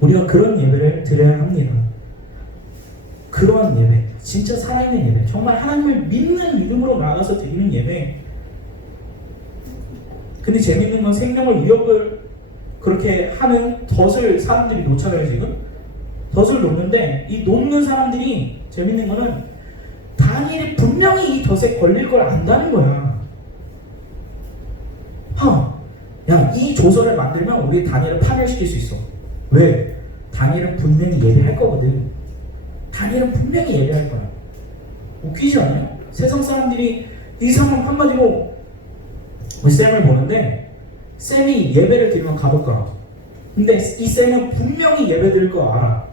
우리가 그런 예배를 드려야 합니다. 그러한 예배, 진짜 살아있는 예배, 정말 하나님을 믿는 믿음으로 나아가서 드리는 예배. 근데 재밌는 건 생명을 위협을 그렇게 하는 덫을 사람들이 놓잖아요. 지금 덫을 놓는데, 이 놓는 사람들이 재밌는 거는 다니엘이 분명히 이 덫에 걸릴 걸 안다는 거야. 야, 이 조서를 만들면 우리 다니엘을 파멸시킬 수 있어. 왜? 다니엘은 분명히 예배할 거거든. 다니엘은 분명히 예배할 거야. 웃기지 않아요? 세상 사람들이 이 상황 한마디로, 우리 쌤을 보는데 쌤이 예배를 드리면 감옥 가라. 근데 이 쌤은 분명히 예배 드릴 거 알아.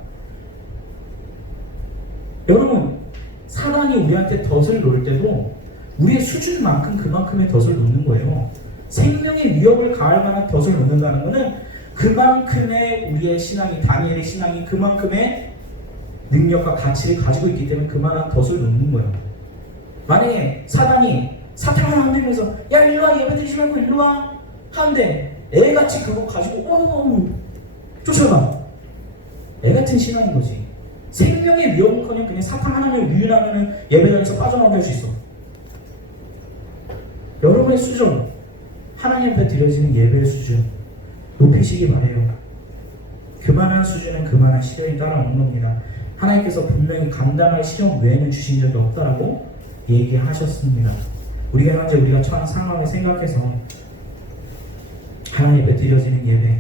여러분, 사단이 우리한테 덫을 놓을 때도 우리의 수준만큼 그만큼의 덫을 놓는 거예요. 생명의 위협을 가할 만한 덫을 놓는다는 것은 그만큼의 우리의 신앙이, 다니엘의 신앙이 그만큼의 능력과 가치를 가지고 있기 때문에 그만한 덫을 놓는 거예요. 만약에 사단이 사탕을 만들면서 야 일로와, 예배 드리지 말고 일로와 하는데 애같이 그거 가지고 쫓아가. 애같은 신앙인 거지. 생명의 위협은커녕 그냥 사탕 하나를 유인하면 예배당에서 빠져나오게 할 수 있어. 여러분의 수준, 하나님 앞에 드려지는 예배의 수준 높이시기 바래요. 그만한 수준은 그만한 시련이 따라오는 겁니다. 하나님께서 분명히 감당할 시련 외에는 주신 적이 없다라고 얘기하셨습니다. 우리가 현재 우리가 처한 상황을 생각해서 하나님 앞에 드려지는 예배,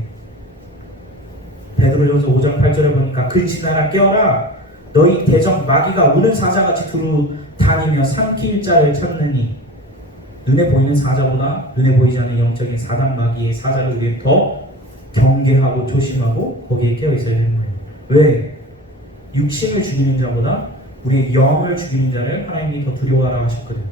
베드로전서 5장 8절에 보니까 근신하라 깨어라, 너희 대적 마귀가 우는 사자같이 두루 다니며 삼킬 자를 찾느니. 눈에 보이는 사자보다 눈에 보이지 않는 영적인 사단 마귀의 사자를 우리는 더 경계하고 조심하고 거기에 깨어 있어야 되는 거예요. 왜? 육신을 죽이는 자보다 우리의 영을 죽이는 자를 하나님이 더 두려워하라 하셨거든요.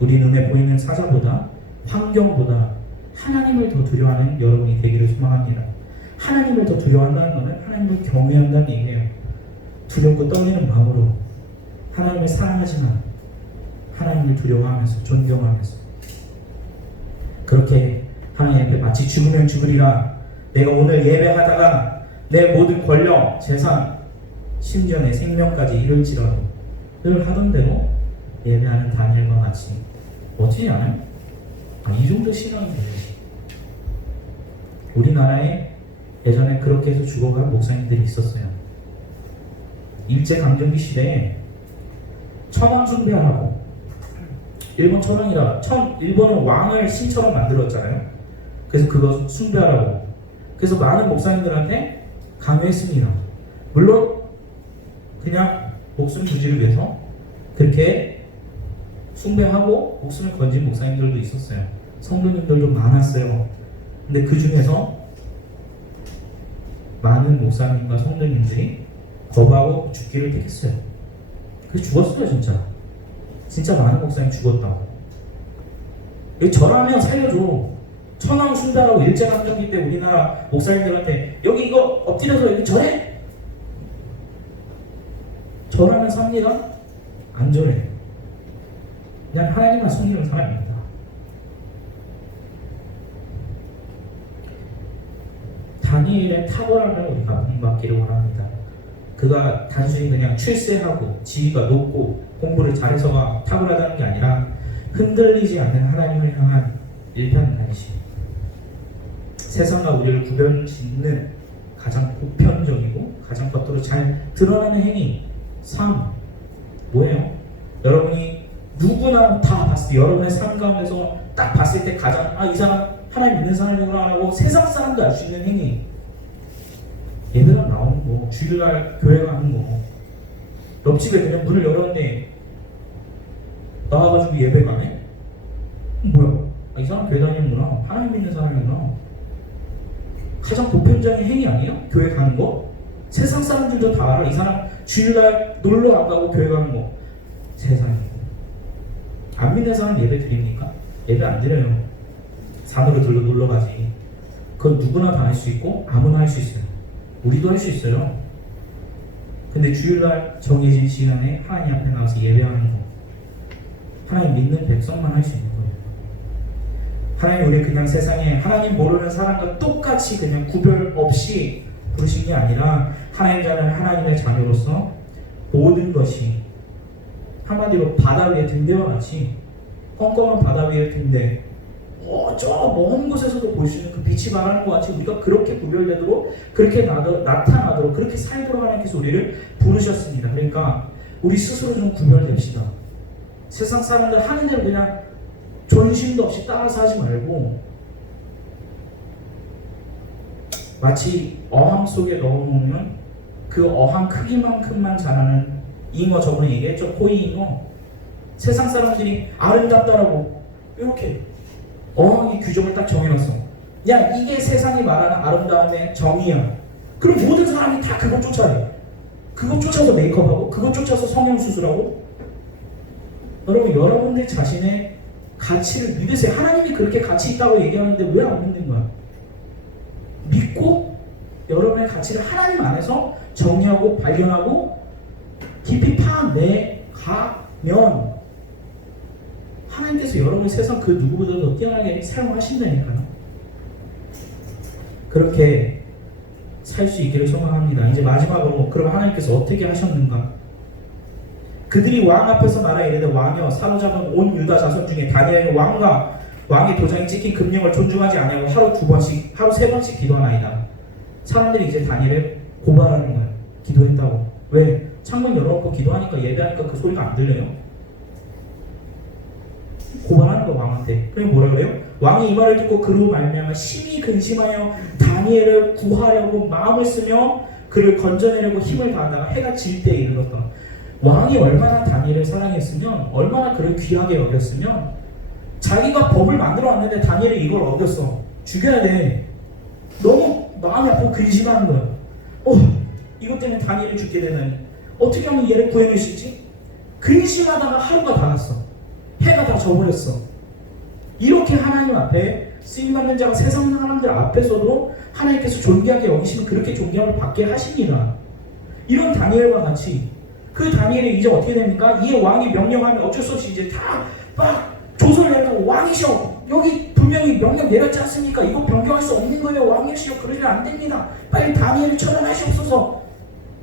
우리 눈에 보이는 사자보다, 환경보다 하나님을 더 두려워하는 여러분이 되기를 소망합니다. 하나님을 더 두려워한다는 것은 하나님을 경외한다는 얘기예요. 두렵고 떨리는 마음으로 하나님을 사랑하지만 하나님을 두려워하면서 존경하면서 그렇게 하나님 앞에 마치 죽으면 죽으리라, 내가 오늘 예배하다가 내 모든 권력, 재산, 심지어 내 생명까지 잃을지라도 늘 하던 대로 예배하는 다니엘과 같이 어찌 않아요? 이 정도 신앙이 되지. 우리나라에 예전에 그렇게 해서 죽어간 목사님들이 있었어요. 일제강점기 시대에 천황 숭배하라고, 일본 천황이라 일본은 왕을 신처럼 만들었잖아요. 그래서 그거 숭배하라고, 그래서 많은 목사님들한테 강요했습니다. 물론 그냥 목숨 부지를 위해서 그렇게 숭배하고 목숨을 건진 목사님들도 있었어요. 성도님들도 많았어요. 근데 그 중에서 많은 목사님과 성도님들이 거부하고 죽기를 택했어요. 그래서 죽었어요. 진짜 많은 목사님 죽었다고. 저라면 살려줘. 천황 숭배하라고 일제강점기 때 우리나라 목사님들한테 여기 이거 엎드려서 여기 절해? 절하면 삽니다? 안 절해. 그냥 하나님만 섬기는 사람입니다. 다니엘의 탁월함을 우리가 본받기를 원합니다. 그가 단순히 그냥 출세하고 지위가 높고 공부를 잘해서가 탁월하다는 게 아니라 흔들리지 않는 하나님을 향한 일편단심, 세상과 우리를 구별짓는 가장 보편적이고 가장 겉으로 잘 드러나는 행위, 삶 뭐예요? 여러분이 누구나 다 봤을 때, 여러분의 삶 가운데서 딱 봤을 때 가장 이 사람 하나님 믿는 사람이구나 하고 세상 사람도 알 수 있는 행위, 예배가 나오는 거, 주일날 교회 가는 거. 옆집에 그냥 문을 열었는데 나와가지고 예배 가네? 뭐야? 이 사람 교회 다니는구나, 하나님 믿는 사람이구나. 가장 보편적인 행위 아니에요? 교회 가는 거? 세상 사람들도 다 알아. 이 사람 주일날 놀러 안 가고 교회 가는 거. 세상에. 안 믿는 사람 예배 드립니까? 예배 안 드려요. 산으로 놀러 가지. 그건 누구나 다 할 수 있고 아무나 할 수 있어요. 우리도 할 수 있어요. 근데 주일날 정해진 시간에 하나님 앞에 나와서 예배하는 거, 하나님 믿는 백성만 할 수 있는 거예요. 하나님 우리 그냥 세상에 하나님 모르는 사람과 똑같이 그냥 구별 없이 부르신 게 아니라 하나님 자는 하나님의 자녀로서 모든 것이 한마디로 바다 위에 등대와 같이, 껌껌한 바다 위에 등대, 저 먼 곳에서도 볼 수 있는 그 빛이 말하는 것 같이 우리가 그렇게 구별되도록, 그렇게 나타나도록, 그렇게 살도록 하나님께서 우리를 부르셨습니다. 그러니까 우리 스스로 좀 구별됩시다. 세상 사람들 하는 대로 그냥 존심도 없이 따라서 하지 말고, 마치 어항 속에 넣어놓으면 그 어항 크기만큼만 자라는 잉어, 저번에 얘기했죠. 호이잉어. 세상 사람들이 아름답다라고 이렇게 어항의 규정을 딱 정해놨어. 야, 이게 세상이 말하는 아름다움의 정의야. 그럼 모든 사람이 다 그거 쫓아해. 그거 쫓아서 메이크업하고, 그거 쫓아서 성형수술하고. 여러분들 자신의 가치를 믿으세요. 하나님이 그렇게 가치 있다고 얘기하는데 왜 안 믿는 거야? 믿고 여러분의 가치를 하나님 안에서 정의하고 발견하고 깊이 파내가면 하나님께서 여러분의 세상 그 누구보다도 뛰어나게 사용하신다니까요. 그렇게 살 수 있기를 소망합니다. 이제 마지막으로, 그럼 하나님께서 어떻게 하셨는가? 그들이 왕 앞에서 말하 이르되, 왕이여, 사로잡은 온 유다 자손 중에 다니엘은 왕과 왕의 도장이 찍힌 금령을 존중하지 아니하고 하루 세 번씩 기도하나이다. 사람들이 이제 다니엘을 고발하는 거예요. 기도했다고. 왜? 창문 열어놓고 기도하니까, 예배하니까 그 소리가 안 들려요? 고발하는 거, 왕한테. 그게 뭐라 그래요? 왕이 이 말을 듣고 그로 말미암아 심히 근심하여 다니엘을 구하려고 마음을 쓰며 그를 건져내려고 힘을 다하다가 해가 질 때에 이르렀다. 왕이 얼마나 다니엘을 사랑했으면, 얼마나 그를 귀하게 여겼으면, 자기가 법을 만들어 왔는데 다니엘이 이걸 어겼어. 죽여야 돼. 너무 마음이 아프고 근심하는 거야. 이것 때문에 다니엘이 죽게 되다니. 어떻게 하면 얘를 구해낼 수 있지? 근심하다가 하루가 다 갔어. 해가 다 져버렸어. 이렇게 하나님 앞에 쓰임받는 자가 세상 사람들 앞에서도 하나님께서 존귀하게 여기시면 그렇게 존귀함을 받게 하십니다. 이런 다니엘과 같이, 그 다니엘이 이제 어떻게 됩니까? 이 왕이 명령하면 어쩔 수 없이 이제 다 막 조서를 내고, 왕이셔, 여기 분명히 명령 내렸지 않습니까? 이거 변경할 수 없는 거예요. 왕이시여, 그러면 안 됩니다. 빨리 다니엘을 처단하시옵소서.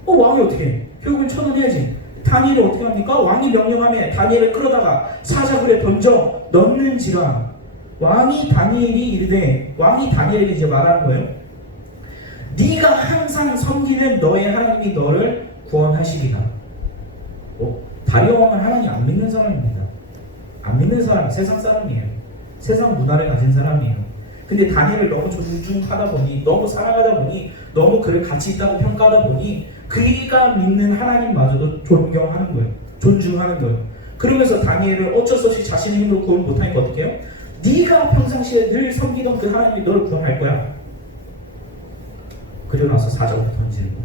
왕이 어떻게 해? 결국은 처단해야지. 다니엘이 어떻게 합니까? 왕이 명령하며 다니엘을 끌어다가 사자굴에 던져 넣는지라. 왕이 다니엘에게 이제 말하는 거예요. 네가 항상 섬기는 너의 하나님이 너를 구원하시리라. 다리오 왕은 하나님 안 믿는 사람입니다. 안 믿는 사람, 세상 사람이에요. 세상 문화를 가진 사람이에요. 근데 다니엘을 너무 존중하다 보니, 너무 사랑하다 보니, 너무 그를 가치 있다고 평가하다 보니 그가 믿는 하나님마저도 존경하는 거예요. 존중하는 거예요. 그러면서 다니엘을 어쩔 수 없이 자신의 힘으로 구원 못하니까 어떻게 해요? 네가 평상시에 늘 섬기던 그 하나님이 너를 구원할 거야. 그리고 나서 사자굴에 던지는 거예요.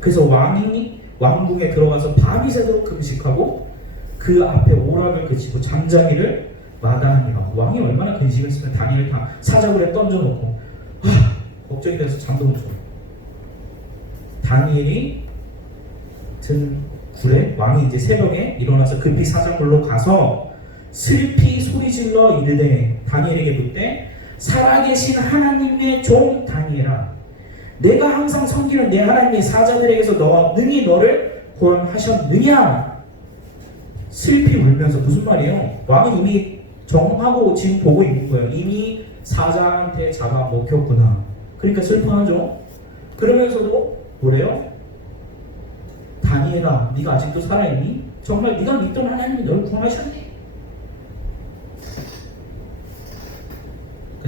그래서 왕이 왕궁에 들어가서 밤이 새도록 금식하고 그 앞에 오락을 그치고 잠자기를 마다하니라. 왕이 얼마나 근심했으면 다니엘을 다 사자굴에 던져놓고 걱정이 돼서 잠도 못 자. 다니엘이 든 굴에 왕이 이제 새벽에 일어나서 급히 사자굴로 가서 슬피 소리질러 이르되 다니엘에게 묻되 살아계신 하나님의 종 다니엘아, 내가 항상 섬기는 내 하나님의 사자들에게서 능히 너를 구원하셨느냐? 슬피 울면서. 무슨 말이에요? 왕은 이미 정하고 지금 보고 있는 거예요. 이미 사자한테 잡아먹혔구나. 그러니까 슬퍼하죠. 그러면서도 뭐래요? 다니엘아, 네가 아직도 살아있니? 정말 네가 믿던 하나님이 너를 구원하셨니?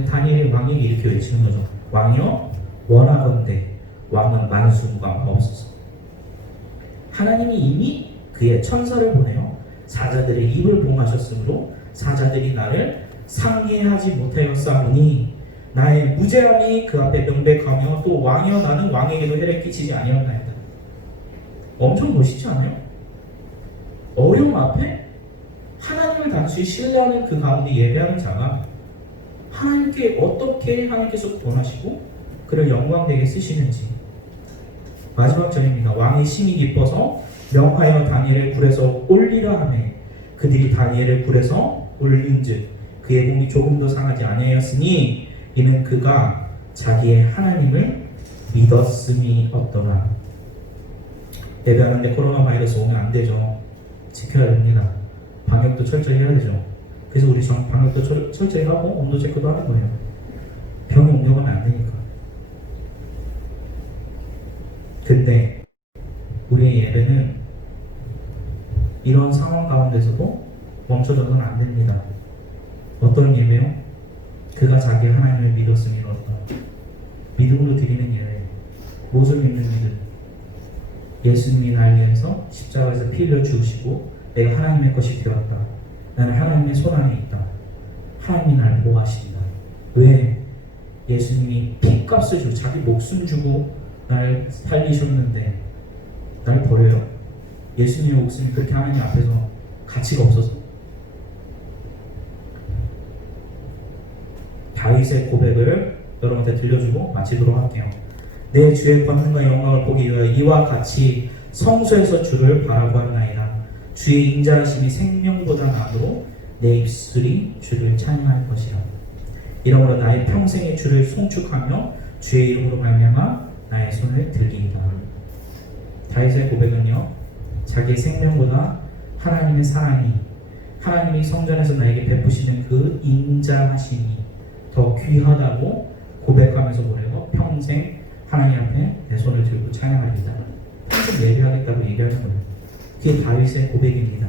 다니엘이 왕에게 이렇게 외치는 거죠. 왕이여, 원하건대 왕은 만수무강 없소서. 하나님이 이미 그의 천사를 보내어 사자들의 입을 봉하셨으므로 사자들이 나를 상해하지 못하였사오니 나의 무죄함이 그 앞에 명백하며 또 왕이여 나는 왕에게도 해를 끼치지 아니었나이다. 엄청 멋있지 않아요? 어려움 앞에 하나님을 단순히 신뢰하는 그 가운데 예배하는 자가 하나님께 어떻게 하나님께서 구원하시고 그를 영광되게 쓰시는지. 마지막 절입니다. 왕이 심히 기뻐서 명하여 다니엘을 굴에서 올리라 하며 그들이 다니엘을 굴에서 올린즉 그의 몸이 조금도 상하지 아니하였으니 이는 그가 자기의 하나님을 믿었음이었더라. 예배하는데 코로나 바이러스 오면 안 되죠. 지켜야 됩니다. 방역도 철저히 해야 되죠. 그래서 우리 방역도 철저히 하고 온도 체크도 하는 거예요. 병이 옮겨가면 안 되니까. 근데 우리의 예배는 이런 상황 가운데서도 멈춰져서는 안 됩니다. 어떤 예배요? 그가 자기 하나님을 믿었음이 이뤘다. 믿음으로 드리는 예배. 무엇을 믿는 믿음? 예수님이 날 위해서 십자가에서 피 흘려 죽으시고 내가 하나님의 것이 되었다. 나는 하나님의 손 안에 있다. 하나님이 나를 보호하신다. 왜? 예수님이 피값을 주고 자기 목숨 주고 날 살리셨는데 날 버려요? 예수님의 목숨이 그렇게 하나님 앞에서 가치가 없어서. 다윗의 고백을 여러분한테 들려주고 마치도록 할게요. 내 주의 권능과 영광을 보기 위하여 이와 같이 성소에서 주를 바라보았나이다. 주의 인자하심이 생명보다 나으로 내 입술이 주를 찬양할 것이라. 이러므로 나의 평생에 주를 송축하며 주의 이름으로 말미암아 나의 손을 들리이다. 다윗의 고백은요, 자기의 생명보다 하나님의 사랑이, 하나님이 성전에서 나에게 베푸시는 그 인자하심이 더 귀하다고 고백하면서 뭐래요? 평생 하나님 앞에 내 손을 들고 찬양하리다. 평생 예배하겠다고 얘기하는 거예요. 그게 다윗의 고백입니다.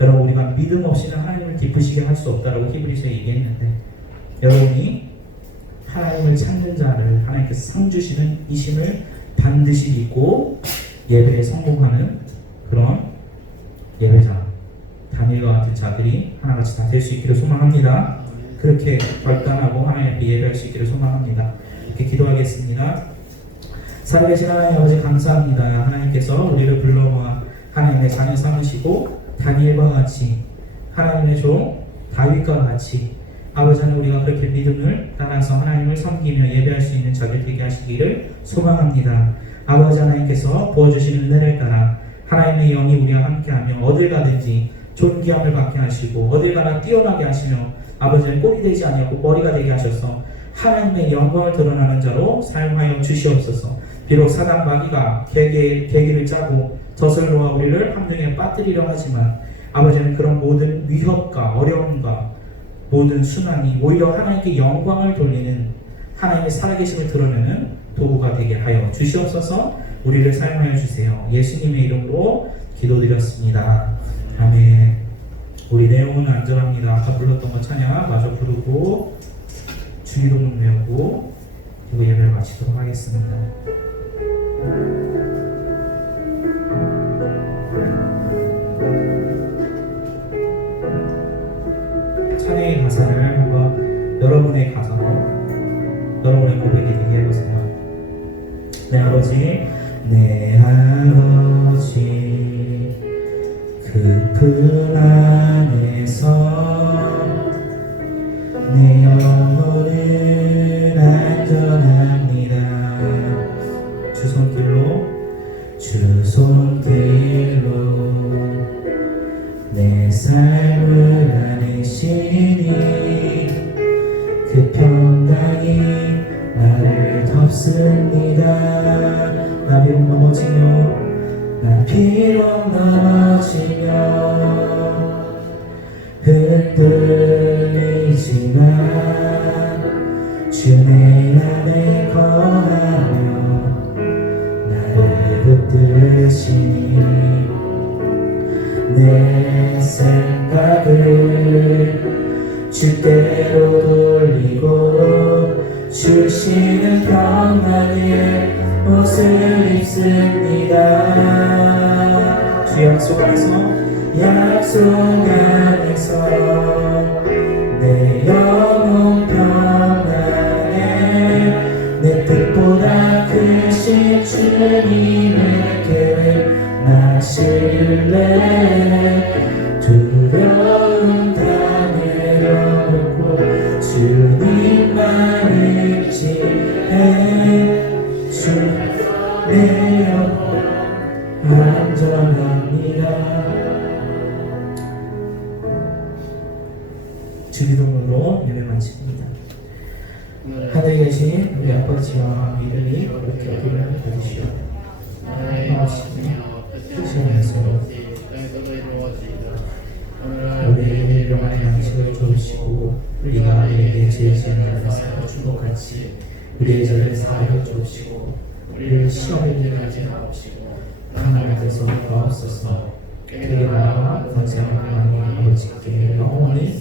여러분, 우리가 믿음 없이는 하나님을 기쁘시게 할 수 없다라고 히브리서에 얘기했는데, 여러분이 하나님을 찾는 자를 하나님께서 상 주시는 이 심을 반드시 믿고 예배에 성공하는 그런 예배자, 다니엘과 같은 자들이 하나같이 다 될 수 있기를 소망합니다. 그렇게 결단하고 하나님 앞에 예배할 수 있기를 소망합니다. 이렇게 기도하겠습니다. 살아계신 하나님 아버지 감사합니다. 하나님께서 우리를 불러 모아 하나님의 자녀 삼으시고 다니엘과 같이 하나님의 종 다윗과 같이 아버지 하나님 우리가 그렇게 믿음을 따라서 하나님을 섬기며 예배할 수 있는 자들 되게 하시기를 소망합니다. 아버지 하나님께서 부어주시는 은혜를 따라 하나님의 영이 우리와 함께하며 어딜 가든지 존귀함을 받게 하시고 어딜 가나 뛰어나게 하시며 아버지는 꼴이 되지 아니하고 머리가 되게 하셔서 하나님의 영광을 드러나는 자로 사용하여 주시옵소서. 비록 사단 마귀가 계기를 짜고 덫을 놓아 우리를 함정에 빠뜨리려 하지만 아버지는 그런 모든 위협과 어려움과 모든 순환이 오히려 하나님께 영광을 돌리는 하나님의 살아계심을 드러내는 도구가 되게 하여 주시옵소서. 우리를 사용하여 주세요. 예수님의 이름으로 기도드렸습니다. 아멘. 우리 내용은 안전합니다. 아까 불렀던 거 찬양 마저 부르고 주기도문 외우고 그리고 예배를 마치도록 하겠습니다. 찬양의 가사를 한번 여러분의 가사로 여러분의 고백이 되게 해보세요. 내 아버지, 내 아버지, 그 품 안에서 내 영혼은 안전합니다. 주 손길로 내 삶을 안으시니 그 평강이 나를 덮습니다. 나 비록 넘어지며 흔들리지만 주 내 안에 거하며 나를 붙드시니 내 생각을 주께로 돌리고 주시는 평안의 옷을 입습니다. 주 약속 안에서 내 영혼 평안에 내 뜻보다 크신 주님을 깨달으실래. 두려움 다 내려놓고 주님만 의지해. 주 내 영혼 안전합니다. 주기도문으로 예배 마칩니다. 하늘에 계신 우리 아버지와 이름이 그렇게 여기를 해주시오. 우리에게 일용할 양식을 주시고 우리가 우리에게 죄 지은 자를 사하여 준 것 같이 우리의 죄를 사하여 주시고 우리를 시험에 들게 하지 마옵시고 다만 앞에서 도와옵소서. 그의 나라와 권세와 영광이 아버지께 영원히